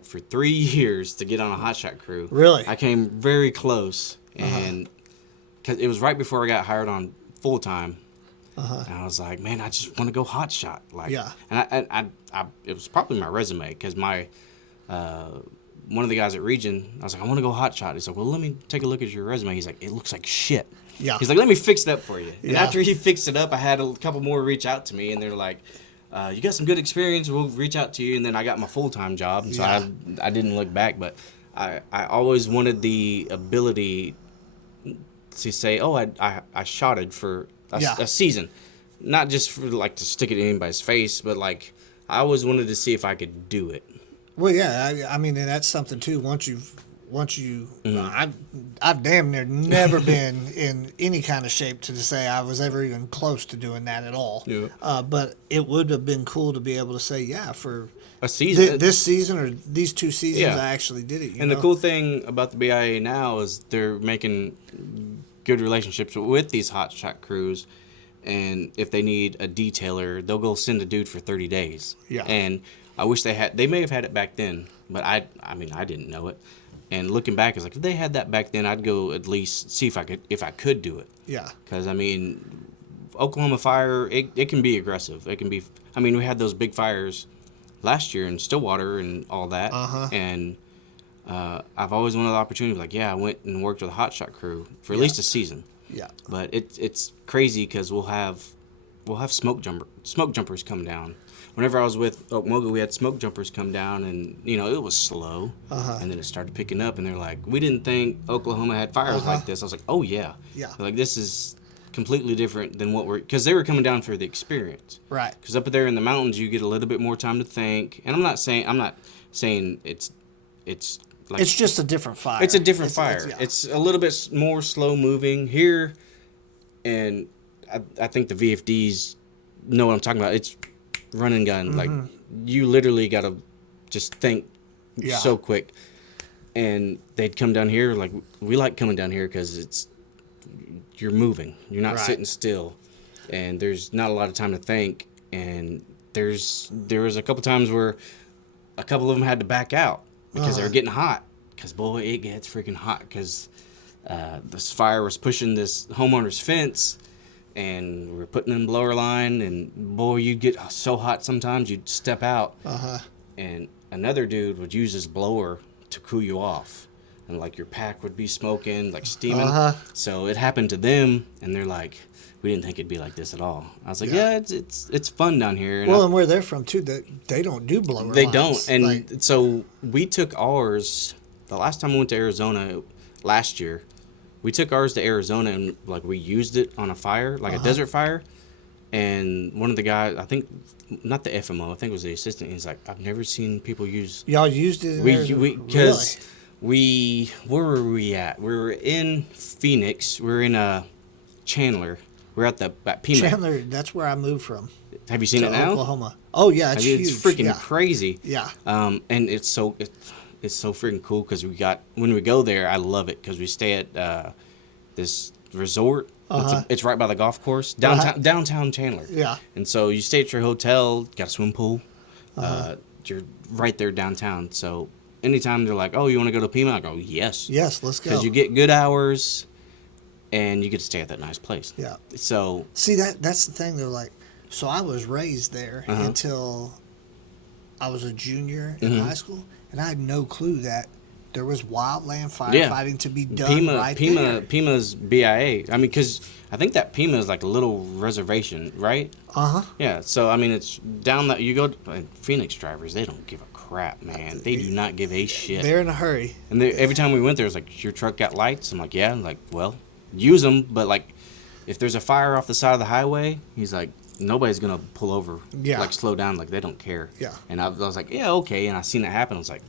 for 3 years to get on a hot shot crew. Really? I came very close, and because it was right before I got hired on full time. And I was like, man, I just want to go hot shot. Like, and I it was probably my resume, because my one of the guys at Region, I was like, I want to go hot shot. He's like, well, let me take a look at your resume. He's like, it looks like shit. Yeah. He's like, let me fix that for you. And after he fixed it up, I had a couple more reach out to me, and they're like, you got some good experience, we'll reach out to you. And then I got my full-time job, and so I didn't look back. But I always wanted the ability to say, oh, I shotted for a season. Not just for like to stick it in anybody's face, but like I always wanted to see if I could do it. Well, yeah, I mean, and that's something too. Once you, I've damn near never been in any kind of shape to say I was ever even close to doing that at all. Yeah. But it would have been cool to be able to say, yeah, for a season, this season or these 2 seasons, I actually did it. The cool thing about the BIA now is they're making good relationships with these hot shot crews. And if they need a detailer, they'll go send a dude for 30 days. Yeah. And I wish they may have had it back then, but I mean, I didn't know it. And looking back, it's like, if they had that back then, I'd go at least see if I could do it. Yeah. Because, I mean, Oklahoma fire, it can be aggressive. It can be, I mean, we had those big fires last year in Stillwater and all that. And I've always wanted the opportunity, like, I went and worked with a hot shot crew for at least a season. Yeah. But it's crazy, because we'll have smoke jumpers come down. Whenever I was with Okmulgee, we had smoke jumpers come down, and it was slow, and then it started picking up, and they're like, we didn't think Oklahoma had fires like this. I was like, oh yeah. Yeah. They're like, this is completely different than what because they were coming down for the experience. Right. Because up there in the mountains, you get a little bit more time to think, and I'm not saying it's like, it's just a different fire. It's a different fire. It's a little bit more slow moving here, and I think the VFDs know what I'm talking about. It's run and gun. Like, you literally got to just think so quick. And they'd come down here, like, we like coming down here because you're moving. You're not sitting still, and there's not a lot of time to think. And there was a couple times where a couple of them had to back out because they were getting hot. Because, boy, it gets freaking hot. Because this fire was pushing this homeowner's fence, and we were putting in blower line. And, boy, you'd get so hot sometimes you'd step out. And another dude would use his blower to cool you off. and like your pack would be smoking, like steaming. Uh-huh. So it happened to them, and they're like, we didn't think it'd be like this at all. I was like, Yeah. yeah, it's fun down here. And Well, and where they're from too, they don't do blower they lines. don't. And Like, so we took ours, the last time we went to Arizona last year, we took ours to Arizona and like we used it on a fire, like a desert fire. And one of the guys, I think, not the FMO, I think it was the assistant, he's like, I've never seen people use. y'all used it in Arizona? Because where were we at? We were in Phoenix. We were in Chandler. We're at Pima. Chandler, that's where I moved from. Have you seen To it now? Oklahoma. Oh yeah, it's I mean, huge. it's freaking yeah. crazy. Yeah. And it's so freaking cool because when we go there, I love it because we stay at this resort. It's right by the golf course downtown Chandler. Yeah. And so you stay at your hotel, got a swimming pool. You're right there downtown. So anytime they're like, "Oh, you want to go to Pima?" I go, "Yes." Yes, let's go. Because you get good hours, and you get to stay at that nice place. Yeah. So See that's the thing. They're like, so I was raised there until I was a junior in high school, and I had no clue that there was wildland firefighting to be done there. Pima's BIA. I mean, because I think that Pima is like a little reservation, right? Yeah. So I mean, it's down that you go. Phoenix drivers, they don't give a crap, man. They do not give a shit. They're in a hurry. And every time we went there, it was like, your truck got lights? I'm like, yeah. I'm like, well, use them, but like, if there's a fire off the side of the highway, he's like, nobody's gonna pull over, like slow down, like they don't care. Yeah. And I was like, yeah, okay. And I seen it happen. I was like,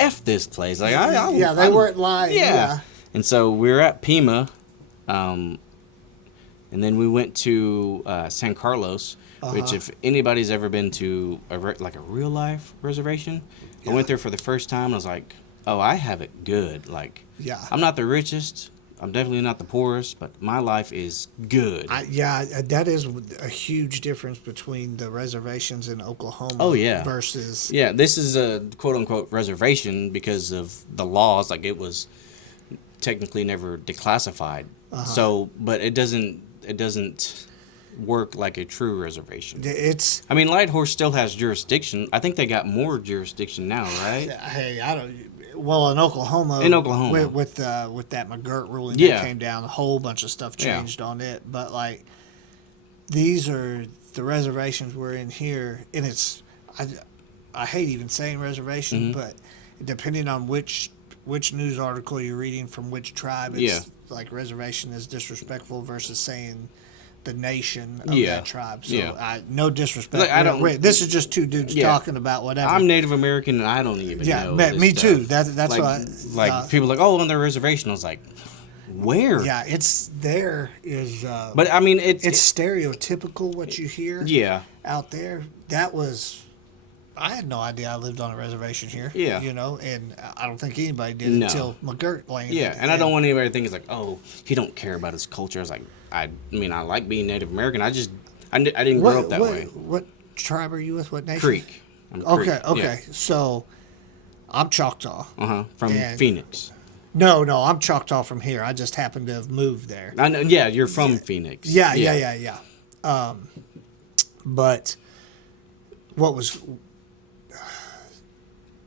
F this place. Like, they weren't lying. Yeah. And so we were at Pima, and then we went to San Carlos, which if anybody's ever been to a real life reservation, I went there for the first time. And I was like, oh, I have it good. Like, I'm not the richest. I'm definitely not the poorest, but my life is good. That is a huge difference between the reservations in Oklahoma. Oh, yeah. Versus this is a quote unquote reservation because of the laws. Like, it was technically never declassified. So, but it doesn't work like a true reservation. I mean, Light Horse still has jurisdiction. I think they got more jurisdiction now, right? Hey, I don't. Well, in Oklahoma, with that McGirt ruling that came down, a whole bunch of stuff changed on it. But like, these are the reservations we're in here, and it's I hate even saying reservation, but depending on which news article you're reading from which tribe, it's like reservation is disrespectful versus saying the nation of that tribe. So no disrespect. Like, this is just two dudes talking about whatever. I'm Native American and I don't even know. Yeah, me stuff. too. That's like, why. People are like, oh, on their reservation. I was like, where? Yeah, it's there is. But I mean, it's stereotypical what you hear. Yeah. Out there, that was. I had no idea I lived on a reservation here. Yeah. You know, and I don't think anybody did until McGirt landed. Yeah, and I don't want anybody to think it's like, oh, he don't care about his culture. I was like, I mean, I like being Native American. I didn't grow up that way. What tribe are you with? What nation? Creek. Okay. Yeah. So, I'm Choctaw. From Phoenix. No, I'm Choctaw from here. I just happened to have moved there. I know. Yeah, you're from Phoenix. Yeah. But what was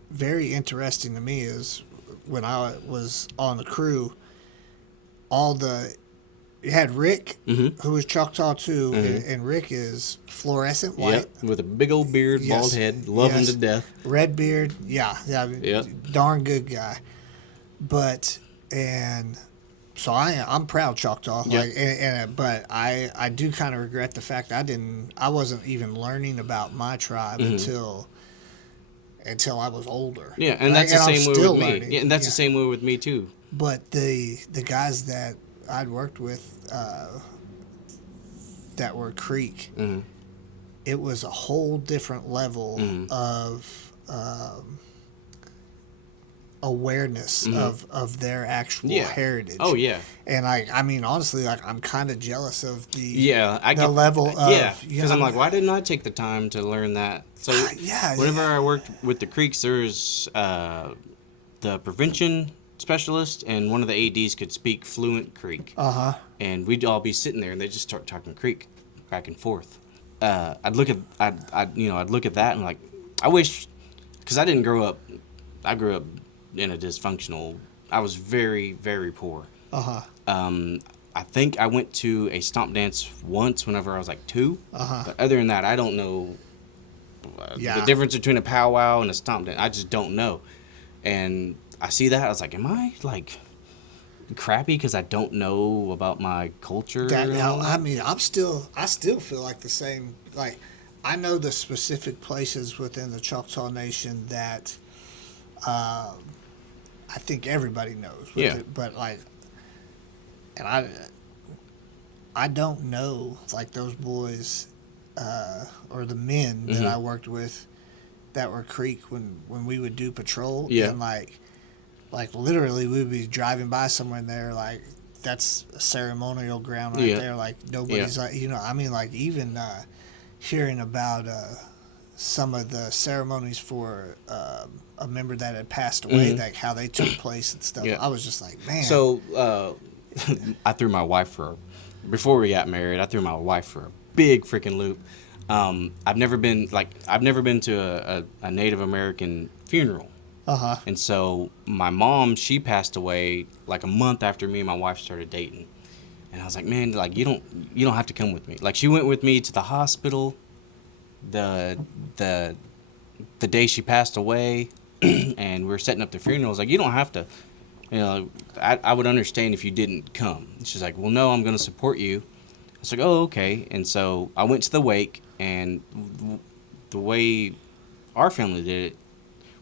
very interesting to me is when I was on the crew, you had Rick, who was Choctaw too, and Rick is fluorescent white. Yep, with a big old beard, bald head, love him to death. Red beard, darn good guy. But, and so I'm proud Choctaw. Yep. But I do kind of regret the fact I wasn't even learning about my tribe until I was older. Yeah, and that's the same way with me. Learning. Yeah, and that's the same way with me too. But the guys that I'd worked with that were Creek, it was a whole different level of awareness of their actual heritage. Oh yeah. And I mean honestly, like I'm kind of jealous of the level of because I'm like, why didn't I take the time to learn that? So whenever I worked with the Creeks, there's the prevention specialist and one of the ADs could speak fluent Creek. And we'd all be sitting there and they'd just start talking Creek back and forth. I'd look at that and like, I wish, because I grew up in a dysfunctional I was very, very poor. Uh-huh. I think I went to a stomp dance once whenever I was like 2. Uh-huh. But other than that, I don't know Yeah. the difference between a powwow and a stomp dance. I just don't know. And I see that, I was like, am I like crappy because I don't know about my culture? That and now, all I that? mean, I still feel like the same. Like, I know the specific places within the Choctaw Nation that I think everybody knows. Yeah. But like, and I don't know like those boys or the men that I worked with that were Creek when we would do patrol. Yeah. And like literally we would be driving by somewhere and they're like, that's a ceremonial ground right Yeah. there. Like nobody's like, you know, I mean, like even hearing about some of the ceremonies for a member that had passed away, like how they took place and stuff. Yeah. I was just like, man. So I threw my wife before we got married, I threw my wife for a big freaking loop. I've never been to a Native American funeral. Uh-huh. And so my mom, she passed away like a month after me and my wife started dating. And I was like, man, like you don't have to come with me. Like she went with me to the hospital the day she passed away and we were setting up the funeral. I was like, you don't have to, you know, I would understand if you didn't come. She's like, well, no, I'm going to support you. I was like, oh, okay. And so I went to the wake, and the way our family did it,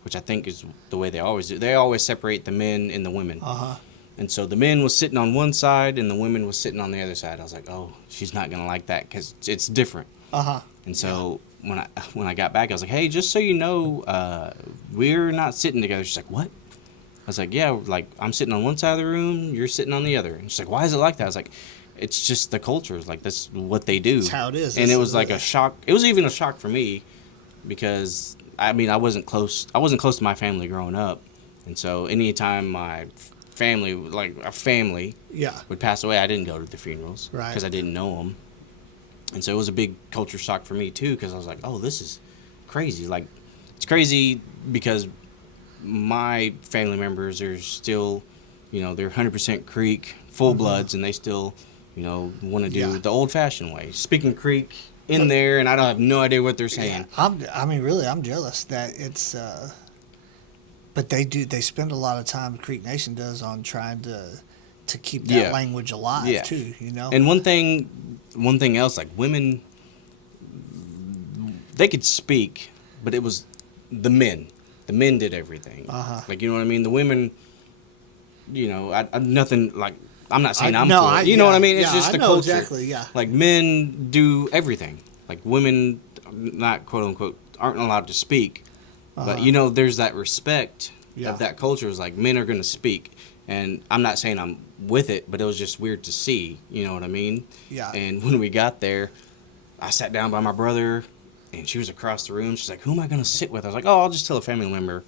which I think is the way they always do, they always separate the men and the women. Uh-huh. And so the men was sitting on one side and the women was sitting on the other side. I was like, oh, she's not going to like that because it's different. Uh-huh. And so when I got back, I was like, hey, just so you know, we're not sitting together. She's like, what? I was like, yeah, like I'm sitting on one side of the room, you're sitting on the other. And she's like, why is it like that? I was like, it's just the culture. It's like, that's what they do. That's how it is. And it was like a shock. It was even a shock for me because, I mean, I wasn't close to my family growing up. And so anytime my family, like a family, Yeah. would pass away, I didn't go to the funerals Right. because I didn't know them. And so it was a big culture shock for me too, because I was like, oh, this is crazy. Like, it's crazy because my family members are still, you know, they're 100% Creek, full bloods, and they still, you know, want to do Yeah. the old fashioned way. Speaking Creek in there, and I don't have no idea what they're saying. I mean, really, I'm jealous that it's. But they spend a lot of time. Creek Nation does on trying to keep that Yeah. language alive Yeah. too. You know. And one thing else, like women, they could speak, but it was the men. The men did everything. Uh-huh. Like, you know what I mean? The women, you know, I nothing like. I'm not saying I'm no, for it. You know what I mean? It's yeah, just I the know culture. exactly. Yeah. Like men do everything. Like women, not quote unquote, aren't allowed to speak. But you know, there's that respect Yeah. of that culture. Is like men are going to speak, and I'm not saying I'm with it, but it was just weird to see. You know what I mean? Yeah. And when we got there, I sat down by my brother, and she was across the room. She's like, "Who am I going to sit with?" I was like, "Oh, I'll just tell a family member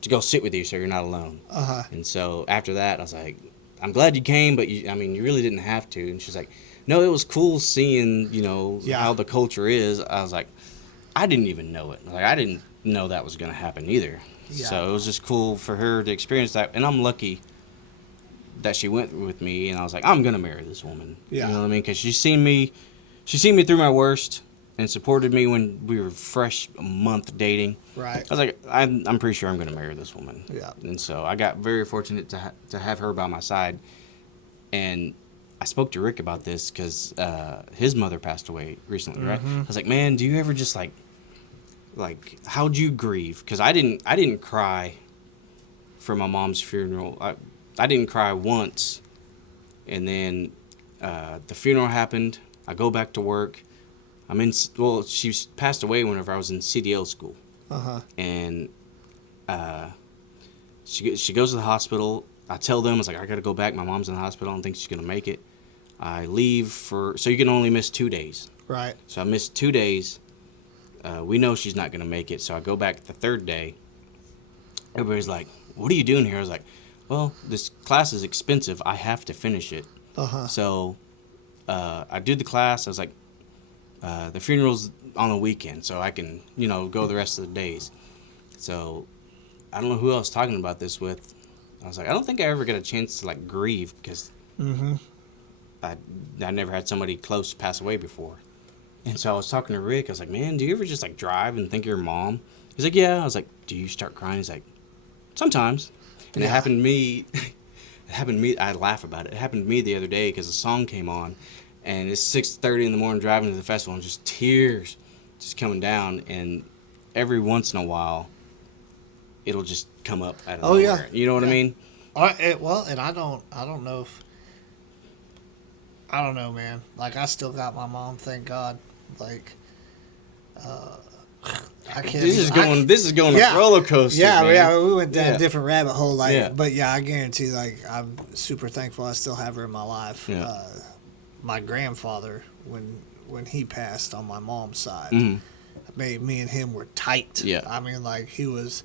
to go sit with you, so you're not alone." Uh-huh. And so after that, I was like, "I'm glad you came, but you really didn't have to." And she's like, "No, it was cool seeing, you know, Yeah. how the culture is." I was like, "I didn't even know it. Like, I didn't know that was going to happen either." Yeah. So it was just cool for her to experience that, and I'm lucky that she went with me. And I was like, "I'm going to marry this woman." Yeah. You know what I mean? Because she's seen me through my worst and supported me when we were fresh, a month dating. Right. I was like, I'm pretty sure I'm going to marry this woman. Yeah. And so I got very fortunate to have her by my side. And I spoke to Rick about this because his mother passed away recently, right? I was like, man, do you ever just like how'd you grieve? Because I didn't cry for my mom's funeral. I didn't cry once. And then the funeral happened. I go back to work. She passed away whenever I was in CDL school. Uh-huh. And she goes to the hospital. I tell them, I was like, I got to go back. My mom's in the hospital. I don't think she's going to make it. I leave so you can only miss 2 days. Right. So I missed 2 days. We know she's not going to make it. So I go back the third day. Everybody's like, what are you doing here? I was like, well, this class is expensive. I have to finish it. Uh-huh. So I do the class. I was like, the funeral's on the weekend, so I can, go the rest of the days. So I don't know who I was talking about this with. I was like, I don't think I ever got a chance to like grieve because I never had somebody close pass away before. And so I was talking to Rick. I was like, man, do you ever just like drive and think of your mom? He's like, yeah. I was like, do you start crying? He's like, sometimes. And it happened to me. It happened to me. I laugh about it. It happened to me the other day because a song came on, and it's 6:30 in the morning driving to the festival, and just tears just coming down. And every once in a while, it'll just come up out of nowhere. Yeah. You know what I mean? Well, and I don't know if, I don't know, man. Like, I still got my mom, thank God. like, I can't. This is going a roller coaster. Yeah, man. yeah. We went down a different rabbit hole. But I guarantee, I'm super thankful I still have her in my life. Yeah. My grandfather, when he passed on my mom's side, me and him were tight. Yeah. I mean, he was.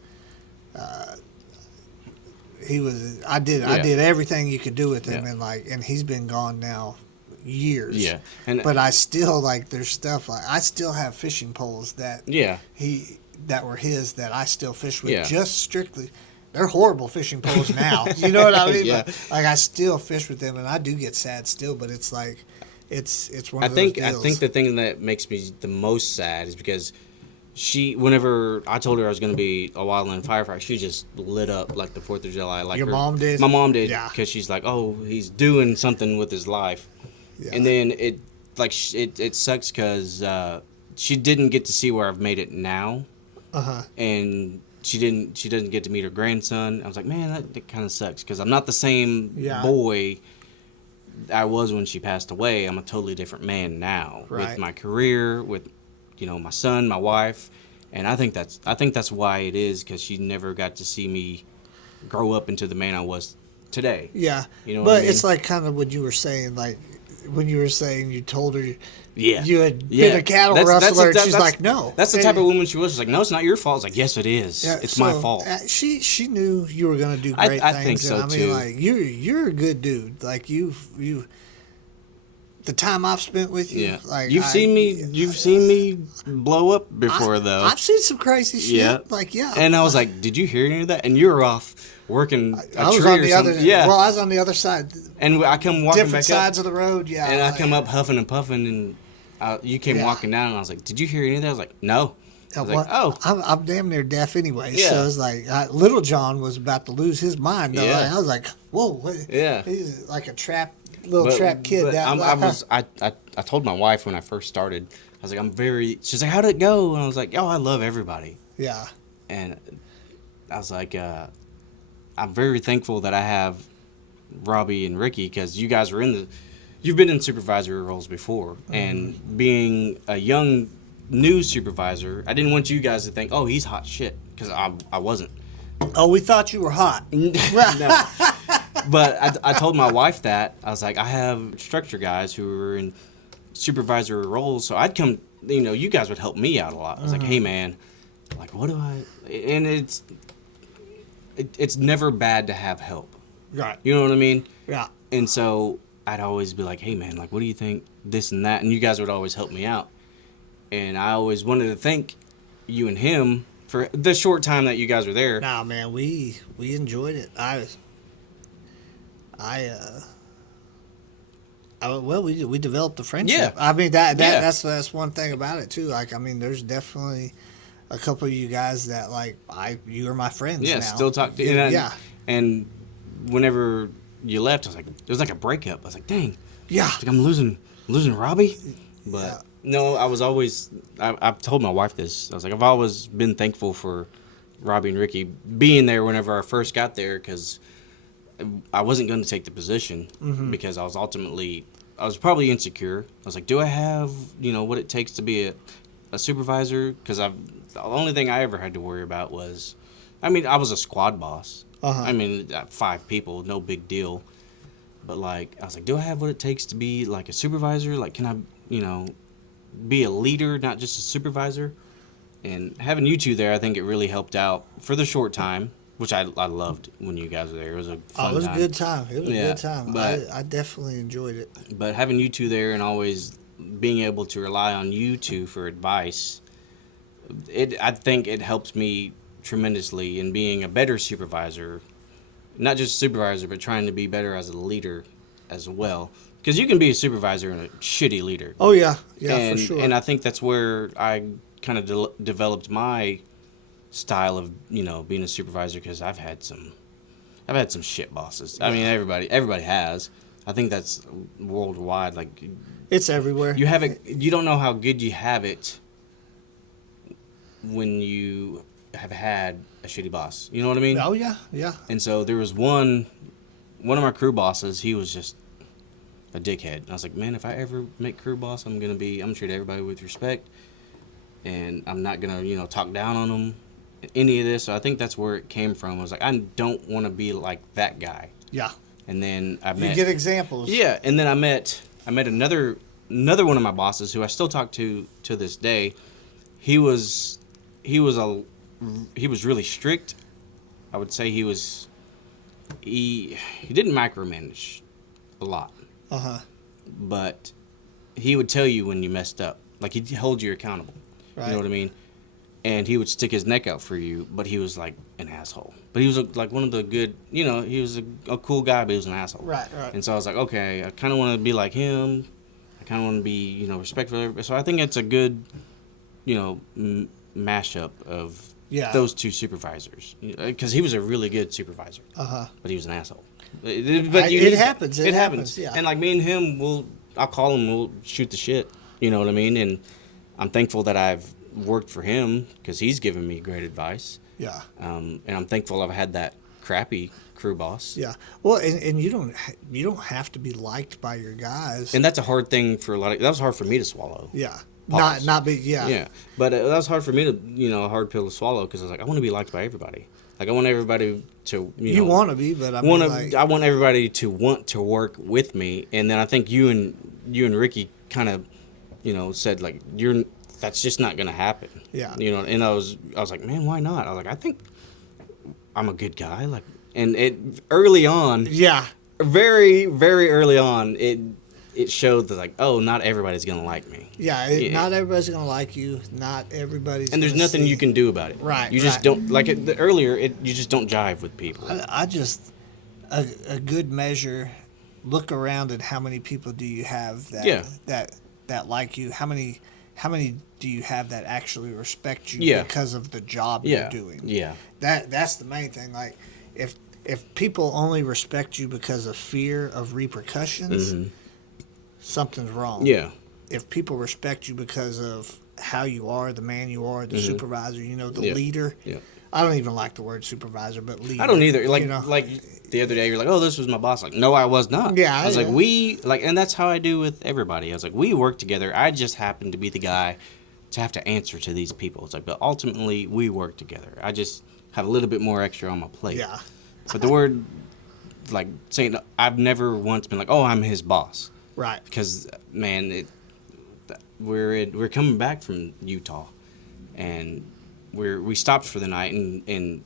I did everything you could do with him, and he's been gone now years. Yeah, but I still there's stuff I still have fishing poles that were his that I still fish with just strictly. They're horrible fishing poles now. You know what I mean? Yeah. But, I still fish with them, and I do get sad still. But it's it's one of those deals. I think the thing that makes me the most sad is because whenever I told her I was going to be a Wildland Firefighter, she just lit up like the 4th of July. Like Your mom did? My mom did. Yeah. Because she's like, oh, he's doing something with his life. Yeah. And then it sucks because she didn't get to see where I've made it now. And she doesn't get to meet her grandson. I was like, man, that kind of sucks because I'm not the same boy I was when she passed away. I'm a totally different man now with my career, with my son, my wife, and I think that's why it is, because she never got to see me grow up into the man I was today. Yeah, but what I mean? It's kind of what you were saying, when you were saying you told her you had been a cattle rustler, and she's like, no. That's the type of woman she was. She's like, no, it's not your fault. It's like, yes, it is. Yeah, it's my fault. She knew you were going to do great things. I think so, too. You're a good dude. The time I've spent with you, you've seen me blow up before, though. I've seen some crazy shit. Yeah. And I was like, did you hear any of that? And you were off working I was on the other. Yeah. Well, I was on the other side. And I come walking different back sides up, of the road. Yeah. And I come up huffing and puffing, and you came walking down, and I was like, did you hear any of that? I was like, no. I was like, oh. I'm damn near deaf anyway. Yeah. So it's like Little John was about to lose his mind. Though. Yeah. I was like, whoa. What? Yeah. He's like a trap kid. I told my wife when I first started, I was like, she's like, how'd it go? And I was like, oh, I love everybody. Yeah. And I was like, I'm very thankful that I have Robbie and Ricky, because you guys were you've been in supervisory roles before. And being a young, new supervisor, I didn't want you guys to think, oh, he's hot shit, because I wasn't. Oh, we thought you were hot. No. But I told my wife that. I was like, I have instructor guys who are in supervisory roles, so I'd come, you guys would help me out a lot. I was like, hey, man, what do I... And it's never bad to have help. Right. You know what I mean? Yeah. And so I'd always be like, hey, man, what do you think, this and that? And you guys would always help me out. And I always wanted to thank you and him for the short time that you guys were there. Nah, man, we enjoyed it. We developed a friendship. Yeah. I mean that's one thing about it too. There's definitely a couple of you guys that you are my friends. Yeah, now. Still talk to you. Yeah. And whenever you left, I was like, it was like a breakup. I was like, dang. Yeah. I'm losing Robbie. But no, I was always. I've told my wife this. I was like, I've always been thankful for Robbie and Ricky being there whenever I first got there, because I wasn't going to take the position because I was probably insecure. I was like, do I have, what it takes to be a supervisor? Because the only thing I ever had to worry about was, I was a squad boss. 5 people, no big deal. But I was like, do I have what it takes to be a supervisor? Can I, be a leader, not just a supervisor? And having you two there, I think it really helped out for the short time, which I loved when you guys were there. It was a fun time. It was a good time. It was a good time. But I definitely enjoyed it. But having you two there and always being able to rely on you two for advice, I think it helps me tremendously in being a better supervisor not just supervisor, but trying to be better as a leader as well. Because you can be a supervisor and a shitty leader. Oh yeah, and, for sure. And I think that's where I kind of developed my style of being a supervisor, because I've had some shit bosses. I mean, everybody has. I think that's worldwide. Like, it's everywhere. You have it. You don't know how good you have it when you have had a shitty boss. You know what I mean? Oh yeah. And so there was one of my crew bosses. He was just a dickhead. And I was like, man, if I ever make crew boss, I'm gonna treat everybody with respect, and I'm not gonna talk down on them, any of this. So I think that's where it came from. I was like, I don't want to be like that guy. Yeah. And then I You get examples. Yeah, and then I met another one of my bosses who I still talk to this day. He was really strict. I would say he didn't micromanage a lot. But he would tell you when you messed up. Like, he'd hold you accountable. Right. You know what I mean? And he would stick his neck out for you, but he was like an asshole. But he was like one of the good, he was a cool guy, but he was an asshole. Right. And so I was like, okay, I kind of want to be like him. I kind of want to be, respectful of everybody. So I think it's a good, mashup of those two supervisors. Because he was a really good supervisor. But he was an asshole. But it happens. It happens. Yeah. And like me and him, I'll call him, we'll shoot the shit. You know what I mean? And I'm thankful that I've worked for him, because he's given me great advice. Yeah. And I'm thankful I've had that crappy crew boss. Yeah. Well, and you don't have to be liked by your guys. And that's a hard thing for that was hard for me to swallow. Yeah. Pause. Not be. Yeah. Yeah. But that was hard for me to a hard pill to swallow, because I was like, I want to be liked by everybody. Like, I want everybody to You want to be, but I want everybody to want to work with me. And then I think you and Ricky kind of said, like, that's just not going to happen. Yeah. And I was like, man, why not? I was like, I think I'm a good guy. Like, and early on. Yeah. Very, very early on, it showed that, like, oh, not everybody's going to like me. Yeah. Not everybody's going to like you. Not everybody's. And there's nothing you can do about it. Right. You just don't, like earlier, you just don't jive with people. I just, a good measure, look around at how many people do you have that like you. How many do you have that actually respect you because of the job you're doing? Yeah. That's the main thing. Like, if people only respect you because of fear of repercussions, something's wrong. Yeah. If people respect you because of how you are, the man you are, the supervisor, the leader. Yeah. I don't even like the word supervisor, but leader. I don't either. Like the other day, you're like, oh, this was my boss. Like, no, I was not. Yeah. I was like, and that's how I do with everybody. I was like, we work together. I just happen to be the guy to have to answer to these people. It's like, but ultimately, we work together. I just have a little bit more extra on my plate. Yeah. But the word, like, saying, I've never once been like, oh, I'm his boss. Right. Because, man, we're coming back from Utah, and we stopped for the night, and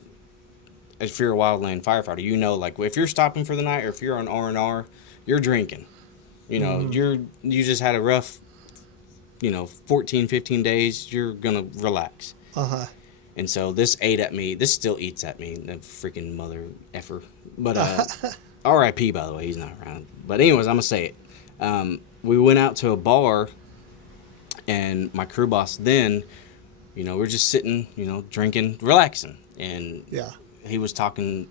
if you're a Wildland Firefighter, like, if you're stopping for the night or if you're on R&R, you're drinking. You just had a rough, 14, 15 days. You're gonna relax. And so this ate at me. This still eats at me, the freaking mother effer. But R.I.P. by the way, he's not around. But anyways, I'm gonna say it. We went out to a bar, and my crew boss then, we're just sitting, drinking, relaxing, and he was talking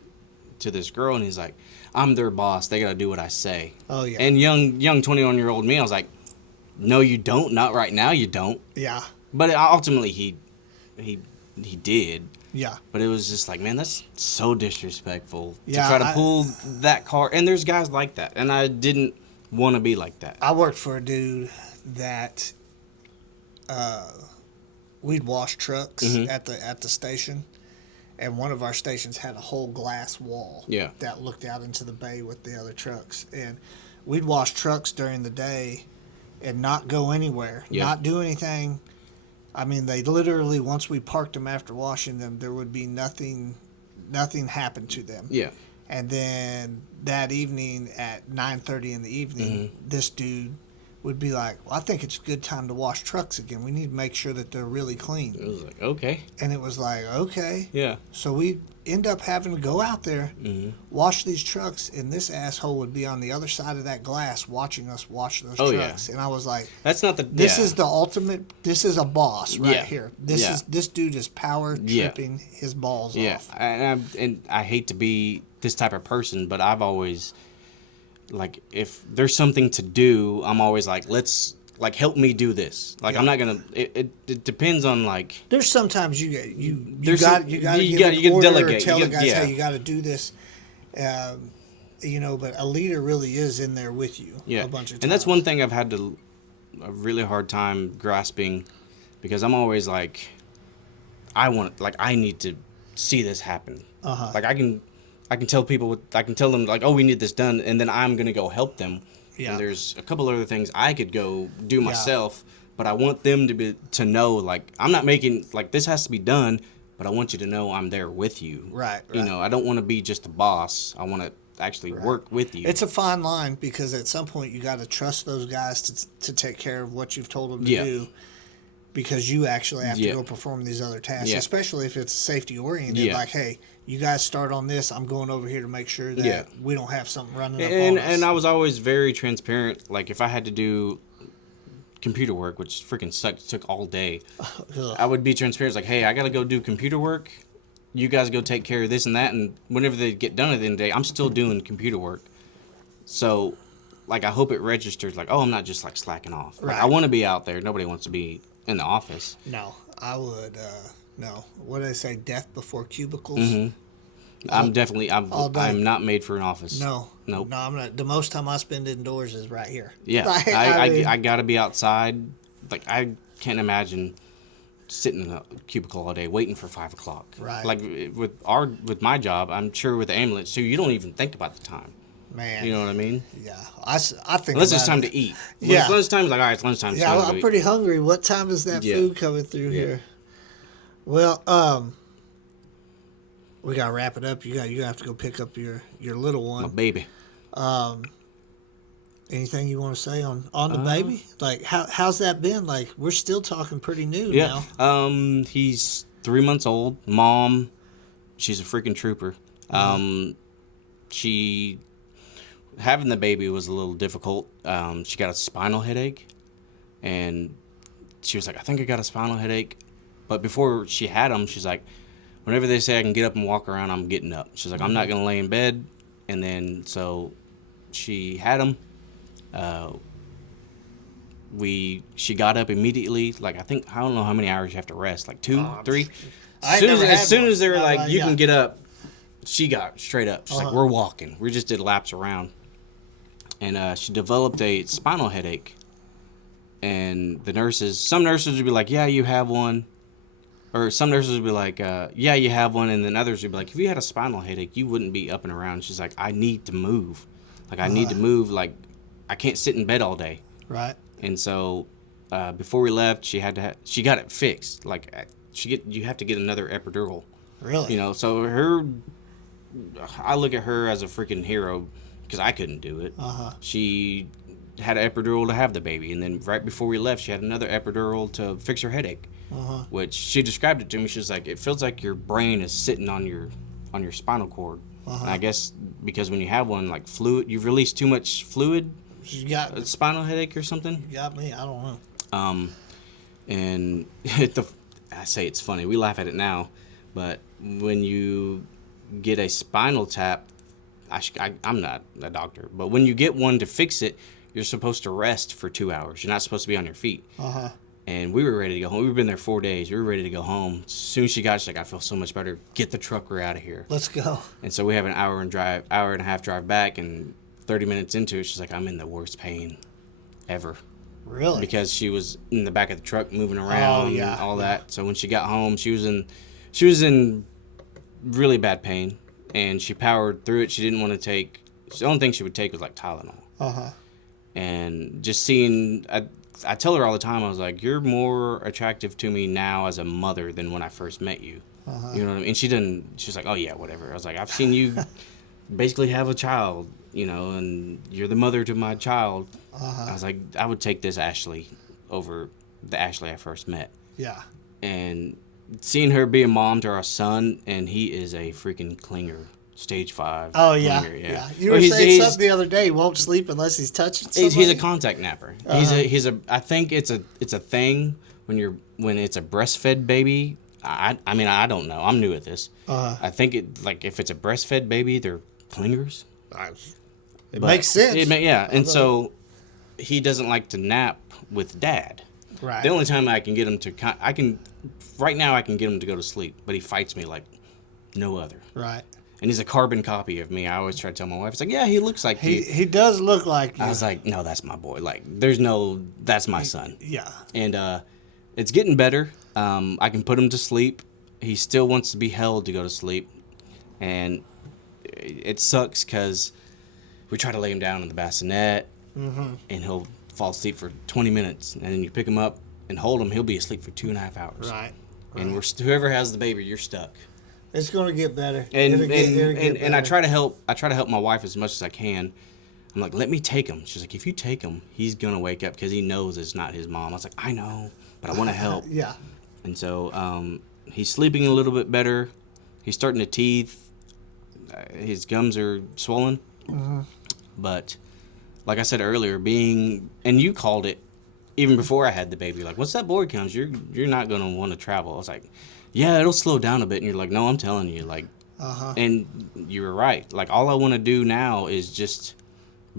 to this girl, and he's like, I'm their boss. They gotta do what I say. Oh yeah. And young 21-year-old me, I was like, no, you don't. Not right now. You don't. Yeah. But ultimately, he did. Yeah. But it was just like, man, that's so disrespectful to try to pull that card. And there's guys like that, and I didn't want to be like that. I worked for a dude that we'd wash trucks at the station, and one of our stations had a whole glass wall that looked out into the bay with the other trucks, and we'd wash trucks during the day and not go anywhere, not do anything. I mean, they literally, once we parked them after washing them, there would be nothing happened to them. Yeah. And then that evening at 9:30 in the evening, this dude would be like, well, I think it's a good time to wash trucks again. We need to make sure that they're really It clean. was like, okay. And it was like, okay. Yeah. So we end up having to go out there, Mm-hmm. wash these trucks, and this asshole would be on the other side of that glass watching us wash those Oh, yeah. trucks. And I was like, That's not the. this yeah. is the ultimate. This is a boss right Yeah. here. Yeah. This dude is power Yeah. tripping his balls Yeah, off. and I hate to be this type of person, but I've always, like, if there's something to do, I'm always like, let's, like, help me do this. Like, I'm not gonna. It depends on, like. There's sometimes you There's got some- you got to you give gotta- an you gotta order or delegate. tell You the gotta- guys, yeah. hey, you got to do this. But a leader really is in there with you. Yeah, A bunch of times. and that's one thing I've had a really hard time grasping, because I'm always like, I need to see this happen. Uh-huh. Like I can tell people, I can tell them like, oh, we need this done, and then I'm gonna go help them. Yeah. And there's a couple other things I could go do myself, but I want them to know, like, I'm not making, like, this has to be done, but I want you to know I'm there with you. Right, You right. know, I don't want to be just a boss. I want to actually work with you. It's a fine line because at some point you got to trust those guys to take care of what you've told them to Yeah. do, because you actually have to Yeah. go perform these other tasks, Yeah. especially if it's safety oriented. Yeah. Like, hey, you guys start on this. I'm going over here to make sure that Yeah. we don't have something running up and on us. and I was always very transparent. Like, if I had to do computer work, which freaking sucked, took all day, Ugh. I would be transparent. It's like, hey, I gotta go do computer work. You guys go take care of this and that, and whenever they get done at the end of the day, I'm still doing computer work. So, like, I hope it registers. Like, oh, I'm not just like slacking off. Like, I Right. want to be out there. Nobody wants to be in the office. No, I would. No, what do they say? Death before cubicles. Mm-hmm. I'm definitely. all day. I'm not made for an office. No, Nope. no, I'm not. The most time I spend indoors is right here. Yeah, Like, I mean, gotta be outside. Like, I can't imagine sitting in a cubicle all day waiting for 5 o'clock. Right. Like with my job, I'm sure with the ambulance too, you don't even think about the time. man. You know what I mean? Yeah, I think. Unless it's about time it. to eat. When Yeah. it's lunchtime, it's like, all right, it's lunchtime. It's Yeah, time to I'm eat. pretty hungry. What time is that Yeah. food coming through here? Well, we gotta wrap it up. You have to go pick up your little My one. baby. Anything you want to say on the baby? Like how's that been? Like we're still talking pretty new Yeah. now. He's 3 months old. Mom, she's a freaking trooper. She having the baby was a little difficult. She got a spinal headache, and she was like, I think I got a spinal headache. But before she had them, she's like, whenever they say I can get up and walk around, I'm getting up. She's like, I'm not gonna lay in bed. And then so she had them. She got up immediately. Like, I don't know how many hours you have to rest. Like 2, 3. I ain't never had As soon one. as they were like, you yeah. can get up, she got straight up. She's like, we're walking. We just did laps around. And she developed a spinal headache. And some nurses would be like, yeah, you have one. Or some nurses would be like, yeah, you have one. And then others would be like, if you had a spinal headache, you wouldn't be up and around. She's like, I need to move. Like, I need to move. Like, I can't sit in bed all day. Right. And so, before we left, she got it fixed. Like, you have to get another epidural. Really? You know, so I look at her as a freaking hero because I couldn't do it. She had an epidural to have the baby, and then right before we left, she had another epidural to fix her headache. Which she described it to me. She was like, it feels like your brain is sitting on your spinal cord. And I guess because when you have one, like fluid, you've released too much fluid. You got A spinal headache or something. me. I don't know. And I say it's funny. We laugh at it now, but when you get a spinal tap, I'm not a doctor, but when you get one to fix it, you're supposed to rest for 2 hours. You're not supposed to be on your feet. And we were ready to go home. We've been there 4 days. We were ready to go home. As soon as she got, she's like, I feel so much better. Get the trucker out of here. Let's go. And so we have an hour and a half drive back, and 30 minutes into it, she's like, I'm in the worst pain ever. Really? Because she was in the back of the truck moving around yeah, and all that. So when she got home, she was in really bad pain, and she powered through it. She didn't want to take, the only thing she would take was like Tylenol. And just seeing, I tell her all the time, I was like, you're more attractive to me now as a mother than when I first met you. You know what I mean? And she's like, oh yeah, whatever. I was like, I've seen you basically have a child and you're the mother to my child. Uh-huh. I was like, I would take this Ashley over the Ashley I first met. Yeah. And seeing her be a mom to our son, and he is a freaking clinger, stage 5. Oh, yeah. clinger, Yeah. You were Well, saying something the other day. He won't sleep unless he's touching somebody. he's a contact napper. I think it's a thing when it's a breastfed baby. I mean, I don't know. I'm new at this. I think if it's a breastfed baby, they're clingers. It makes sense. And so he doesn't like to nap with dad. Right. The only time I can get him to right now I can get him to go to sleep, but he fights me like no other. Right. And he's a carbon copy of me. I always try to tell my wife, it's like, yeah, he looks like you. He does look like you. I was like, no, that's my boy. Like, that's my son. Yeah. And it's getting better. I can put him to sleep. He still wants to be held to go to sleep. And it sucks because we try to lay him down in the bassinet, and he'll fall asleep for 20 minutes. And then you pick him up and hold him, he'll be asleep for 2.5 hours. Right. And whoever has the baby, you're stuck. It's going to get better. And I try to help my wife as much as I can. I'm like, let me take him. She's like, if you take him, he's going to wake up because he knows it's not his mom. I was like, I know, but I want to help. Yeah. And so he's sleeping a little bit better. He's starting to teeth. His gums are swollen. But like I said earlier, and you called it even before I had the baby, like, once that boy comes, you're not going to want to travel. I was like, yeah, it'll slow down a bit. And you're like, no, I'm telling you, like, and you were right. Like, all I want to do now is just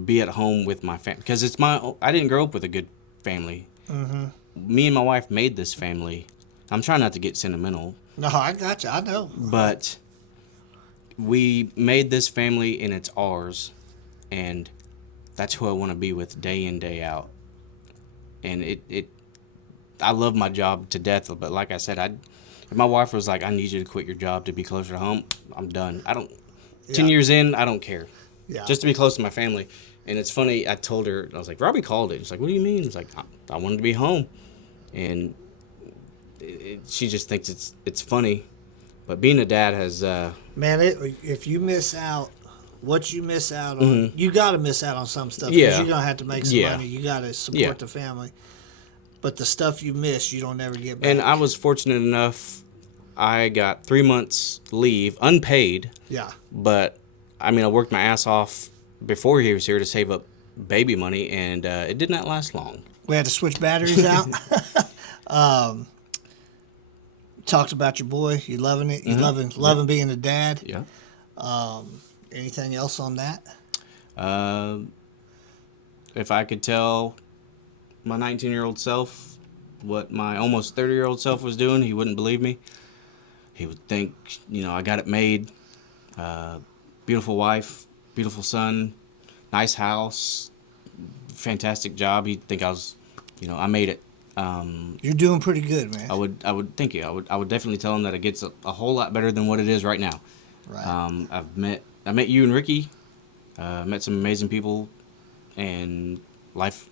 be at home with my family. Because I didn't grow up with a good family. Me and my wife made this family. I'm trying not to get sentimental. No, I got you. I know. But we made this family and it's ours. And that's who I want to be with day in, day out. And I love my job to death. But like I said, if my wife was like, I need you to quit your job to be closer to home, I'm done. 10 years in, I don't care. Yeah. Just to be close to my family. And it's funny, I told her, I was like, Robbie called it. She's like, what do you mean? It's like, I wanted to be home. And she just thinks it's funny. But being a dad has... Man, if you miss out, what you miss out on, you got to miss out on some stuff. Because you're going to have to make some money. You got to support the family. But the stuff you miss, you don't ever get back. And I was fortunate enough, I got 3 months leave, unpaid. Yeah. But, I mean, I worked my ass off before he was here to save up baby money, and it did not last long. We had to switch batteries out. Talked about your boy. You loving it. You loving being a dad. Yeah. Anything else on that? If I could tell my 19-year-old self what my almost 30-year-old self was doing, he wouldn't believe me. He would think, I got it made. Beautiful wife, beautiful son, nice house, fantastic job. He'd think I was, I made it. You're doing pretty good, man. I would thank you. I would definitely tell him that it gets a whole lot better than what it is right now. Right. I met you and Ricky. Met some amazing people, and life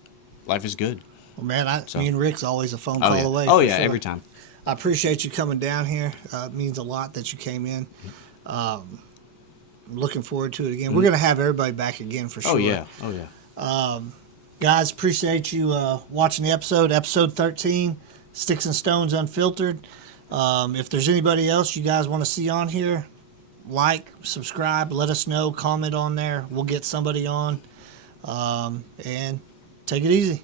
is good. Well, man, me and Rick's always a phone call away. Oh yeah, every time. I appreciate you coming down here. It means a lot that you came in. I'm looking forward to it again. We're gonna have everybody back again for sure. Oh yeah. Guys, appreciate you watching the episode 13, Sticks and Stones Unfiltered. If there's anybody else you guys want to see on here, like, subscribe, let us know, comment on there. We'll get somebody on. And take it easy.